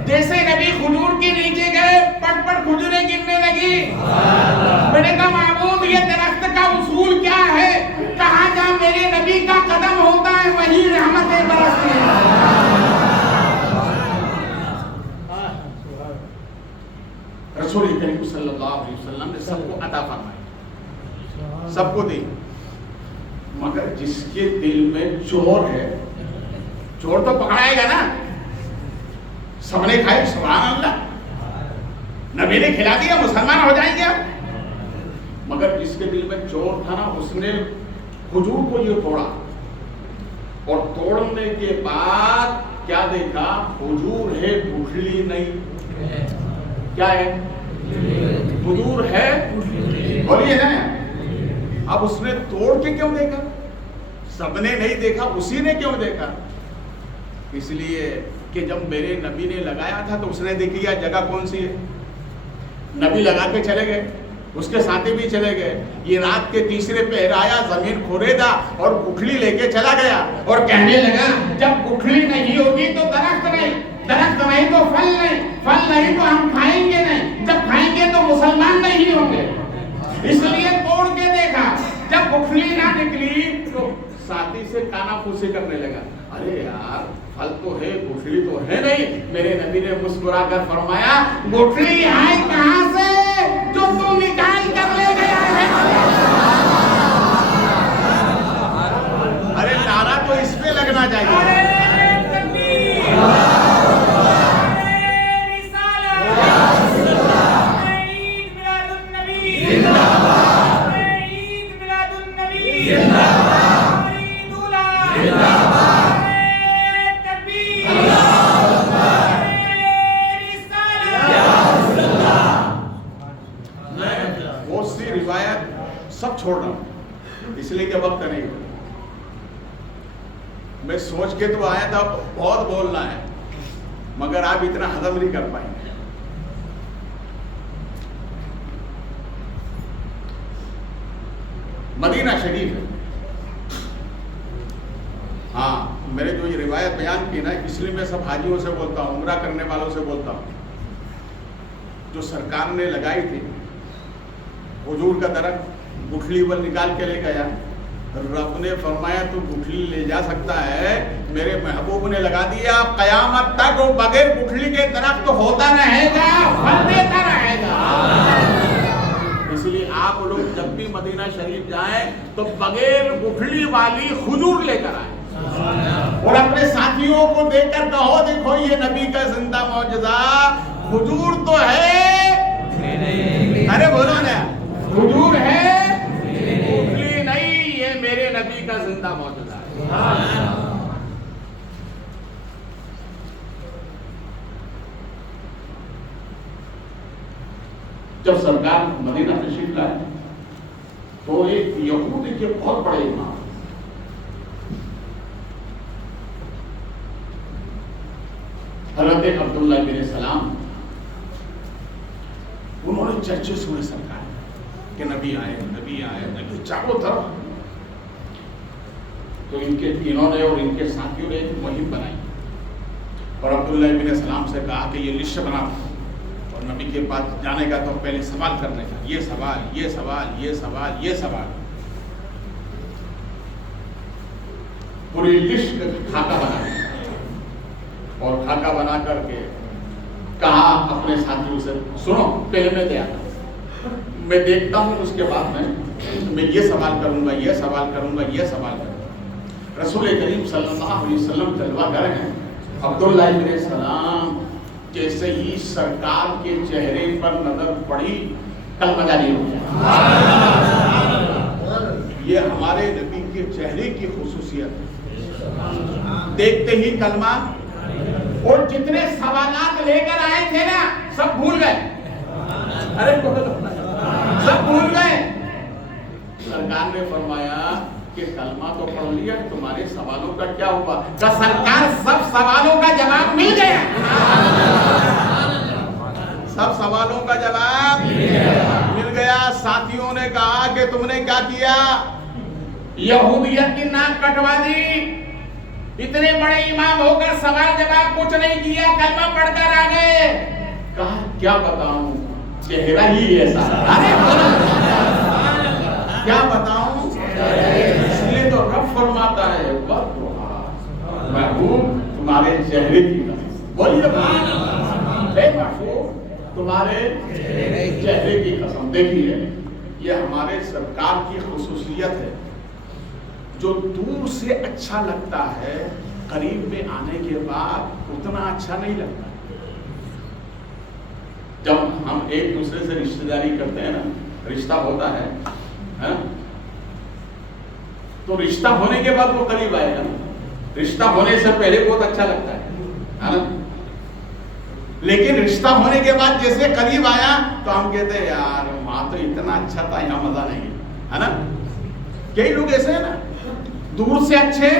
جیسے نبی کھجور کے نیچے گئے پٹ پٹ کھجوریں گرنے لگی۔ میں نے کہا معبود یہ درخت کا اصول کیا ہے؟ کہاں جہاں میرے نبی کا قدم ہوتا ہے وہیں رحمتیں برستی ہیں۔ رسول کریم صلی اللہ علیہ وسلم نے سب کو عطا فرمائی، سب کو دی، مگر جس کے دل میں چور ہے، چور تو پکڑائے گا نا، سب نے کھائی سبحان اللہ، نبی نے کھلا دیا مسلمان ہو جائیں گے، مگر جس کے دل میں چور تھا نا، اس نے کھجور کو یہ توڑا، اور توڑنے کے بعد کیا دیکھا؟ کھجور ہے، گٹھلی نہیں، کیا ہے؟ کھجور ہے، بولیے نا۔ اب اس نے توڑ کے کیوں دیکھا؟ سب نے نہیں دیکھا، اسی نے کیوں دیکھا؟ اس لیے کہ جب میرے نبی نے لگایا تھا تو اس نے دیکھی یہ جگہ کون سی ہے، نبی لگا کے چلے گئے، اس کے ساتھی بھی چلے گئے، یہ رات کے تیسرے پہر آیا، زمین کھوریدا اور گٹھلی لے کے چلا گیا، اور کہنے لگا جب گٹھلی نہیں ہوگی تو درخت نہیں، درخت نہیں تو پھل نہیں، پھل نہیں تو ہم کھائیں گے نہیں، جب کھائیں گے تو مسلمان نہیں ہوں گے، اس لیے توڑ کے دیکھا، جب گٹھلی نہ نکلی تو ساتھی سے کانا پھوسی کرنے لگا، ارے یار پھل تو ہے گٹھلی تو ہے نہیں۔ میرے نبی نے مسکرا کر فرمایا گٹھلی آئی کہاں سے جو تم نکال کر لے گیا ہے؟ ارے نعرہ تو اس پہ لگنا چاہیے، سب چھوڑ رہا ہوں اس لیے کہ وقت نہیں ہو۔ میں سوچ کے تو آیا تھا بہت بولنا ہے، مگر آپ اتنا ہضم نہیں کر پائیں گے۔ مدینہ شریف ہے، ہاں میں نے جو یہ روایت بیان کی نا، اس لیے میں سب حاجیوں سے بولتا ہوں، عمرہ کرنے والوں سے بولتا ہوں، جو سرکار نے لگائی تھی کھجور کا درخت، گٹھلی پر نکال کے لے گیا، رب نے فرمایا تو گٹھلی لے جا سکتا ہے، میرے محبوب نے لگا دیا، قیامت تک وہ بغیر گٹھلی کے درخت ہوتا رہے گا، پھل دیتا رہے گا۔ اس لیے آپ لوگ جب بھی مدینہ شریف جائیں تو بغیر گٹھلی والی کھجور لے کر آئیں، اور اپنے ساتھیوں کو دیکھ کر کہو دیکھو یہ نبی کا زندہ معجزہ، کھجور تو ہے، ارے بولو نا، کھجور ہے گٹھلی نہیں، یہ میرے نبی کا زندہ معجزہ ہے۔ جب سرکار مدینہ تشریف لائے تو ایک یہودی کے بہت بڑے امام حضرت عبداللہ بن سلام، انہوں نے چرچے سنے سرکار کہ نبی آئے، نبی آئے، نبی چاروں طرف، تو انہوں نے اور ان کے ساتھیوں نے ایک مہم بنائی اور عبداللہ بن سلام سے کہا کہ یہ لسٹ بنا، اور نبی کے پاس جانے کا تو پہلے سوال کرنے کا، یہ سوال یہ سوال یہ سوال یہ سوال، پوری لسٹ خاکہ بنا اور خاکہ بنا کر کے کہا اپنے ساتھیوں سے سنو پہلے میں دے آتا، میں دیکھتا ہوں اس کے بعد میں یہ سوال کروں گا یہ سوال کروں گا یہ سوال کروں گا۔ رسول کریم صلی اللہ علیہ وسلم جلوہ گر ہیں، عبداللہ ابن سلام جیسے ہی سرکار کے چہرے پر نظر پڑی کلمہ جاری ہو گیا۔ یہ ہمارے نبی کے چہرے کی خصوصیت ہے، دیکھتے ہی کلمہ، اور جتنے سوالات لے کر آئے تھے نا سب بھول گئے، ارے سب بھول گئے۔ سرکار نے فرمایا کہ کلمہ تو پڑھ لیا، تمہارے سوالوں کا کیا ہوا؟ کہ سرکار سب سوالوں کا جواب مل گیا، سب سوالوں کا جواب مل گیا۔ ساتھیوں نے کہا کہ تم نے کیا کیا؟ یہودیت کی ناک کٹوا دی، اتنے بڑے امام ہو کر سوال جواب کچھ نہیں کیا، کلمہ پڑھ کر آ گئے۔ کہا کیا بتاؤں، چہرہ ہی ایسا، کیا بتاؤں؟ اس لیے تو رب فرماتا ہے محبوب تمہارے چہرے کی قسم، بولیے اے محبوب تمہارے چہرے کی قسم۔ دیکھیے یہ ہمارے سرکار کی خصوصیت ہے، جو دور سے اچھا لگتا ہے قریب میں آنے کے بعد اتنا اچھا نہیں لگتا۔ جب ہم ایک دوسرے سے رشتہ داری کرتے ہیں نا، رشتہ ہوتا ہے تو رشتہ ہونے کے بعد وہ قریب آئے گا، رشتہ ہونے سے پہلے بہت اچھا لگتا ہے نا، لیکن رشتہ ہونے کے بعد جیسے قریب آیا تو ہم کہتے ہیں یار وہاں تو اتنا اچھا تھا، یہاں مزہ نہیں ہے نا۔ کئی لوگ ایسے ہیں نا، دور سے اچھے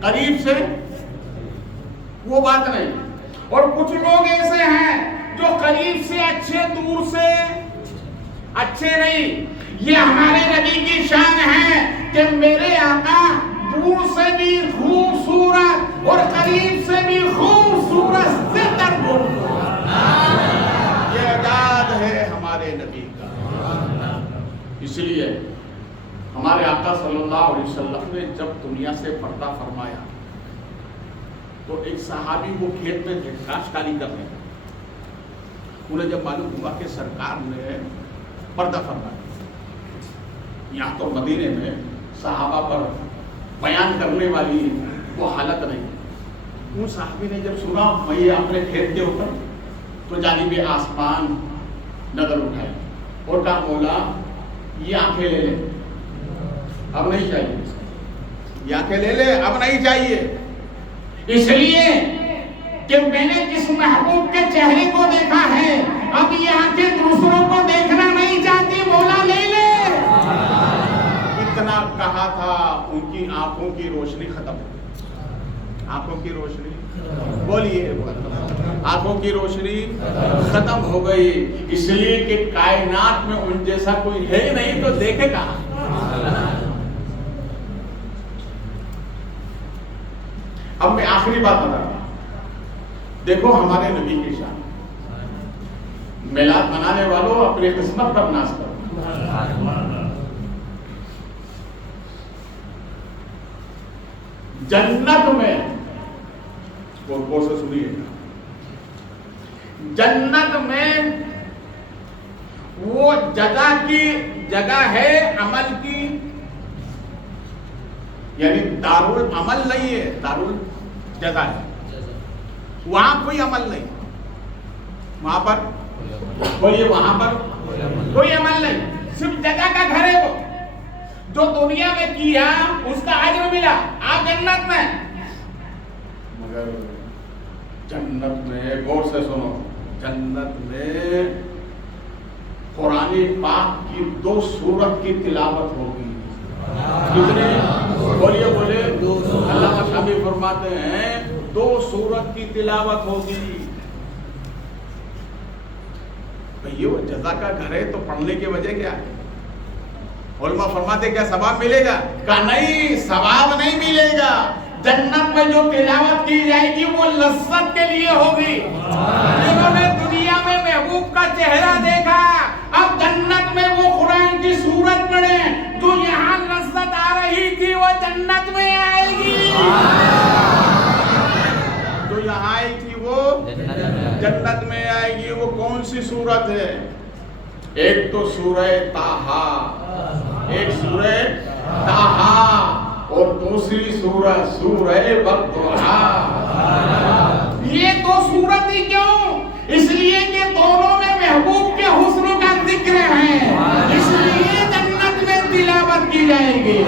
قریب سے وہ بات نہیں، اور کچھ لوگ ایسے ہیں جو قریب سے اچھے دور سے اچھے نہیں۔ یہ ہمارے نبی کی شان ہے کہ میرے آقا دور سے بھی خوبصورت اور قریب سے بھی خوبصورت سے تر یہ اعداد ہے ہمارے نبی کا۔ اس لیے ہمارے آقا صلی اللہ علیہ وسلم نے جب دنیا سے پردہ فرمایا تو ایک صحابی وہ کھیت میں تھے کاشتکاری کرنے، انہیں جب معلوم ہوا کہ سرکار نے پردہ فرمایا، یہاں تو مدینے میں صحابہ پر بیان کرنے والی وہ حالت نہیں، ان صحابی نے جب سنا میں اپنے کھیت کے اوپر تو جانب آسمان نظر اٹھائی اور کہا مولا یہ آنکھیں لے لے، اب نہیں چاہیے، یہ آنکھیں لے لے اب نہیں چاہیے، اس لیے کہ میں نے جس محبوب کے چہرے کو دیکھا ہے اب یہ آنکھیں دوسروں کو دیکھنا نہیں چاہتی، مولا لے لے۔ اتنا کہا تھا، ان کی آنکھوں کی روشنی ختم ہو گئی، آنکھوں کی روشنی بولیے، آنکھوں کی روشنی ختم ہو گئی، اس لیے کہ کائنات میں ان جیسا کوئی ہے ہی نہیں تو دیکھے کہاں۔ اب میں آخری بات بتا رہا ہوں، دیکھو ہمارے نبی کی شان، میلاد منانے والوں اپنی قسمت پر ناز کرو۔ جنت میں غور سے سنیے، جنت میں وہ جگہ ہے عمل کی، یعنی دارالعمل نہیں ہے، دارالجزا ہے، وہاں کوئی عمل نہیں، وہاں پر بولیے وہاں پر کوئی عمل نہیں، صرف جگہ کا گھر ہے وہ، جو دنیا میں کیا اس کا اجر ملا، آپ جنت میں۔ مگر جنت میں غور سے سنو، جنت میں قرآن پاک کی 2 سورت کی تلاوت ہوگی، کتنے بولیے اللہ شامی فرماتے ہیں 2 سورت کی تلاوت ہوگی۔ بھئی وہ جزا کا گھر ہے تو پڑھنے کی وجہ کیا ہے؟ علماء فرماتے کیا ثواب ملے گا؟ کہا نہیں، ثواب نہیں ملے گا، جنت میں جو تلاوت کی جائے گی وہ لذت کے لیے ہوگی۔ جنہوں نے دنیا میں محبوب کا چہرہ دیکھا. اب جنت میں وہ قرآن کی سورت پڑھیں جو یہاں لذت آ رہی تھی وہ جنت میں آئے گی. جو یہاں آئی تھی وہ جنت میں آئے گی. وہ کون سی سورت ہے؟ ایک تو سورہ طٰہٰ، ایک سورہ طٰہٰ اور دوسری سورت سورہ والضحیٰ. یہ دو سورت ہی کیوں؟ اس لیے کہ دونوں میں محبوب کے حسن کا ذکر ہے، اس لیے جنت میں تلاوت کی جائے گی.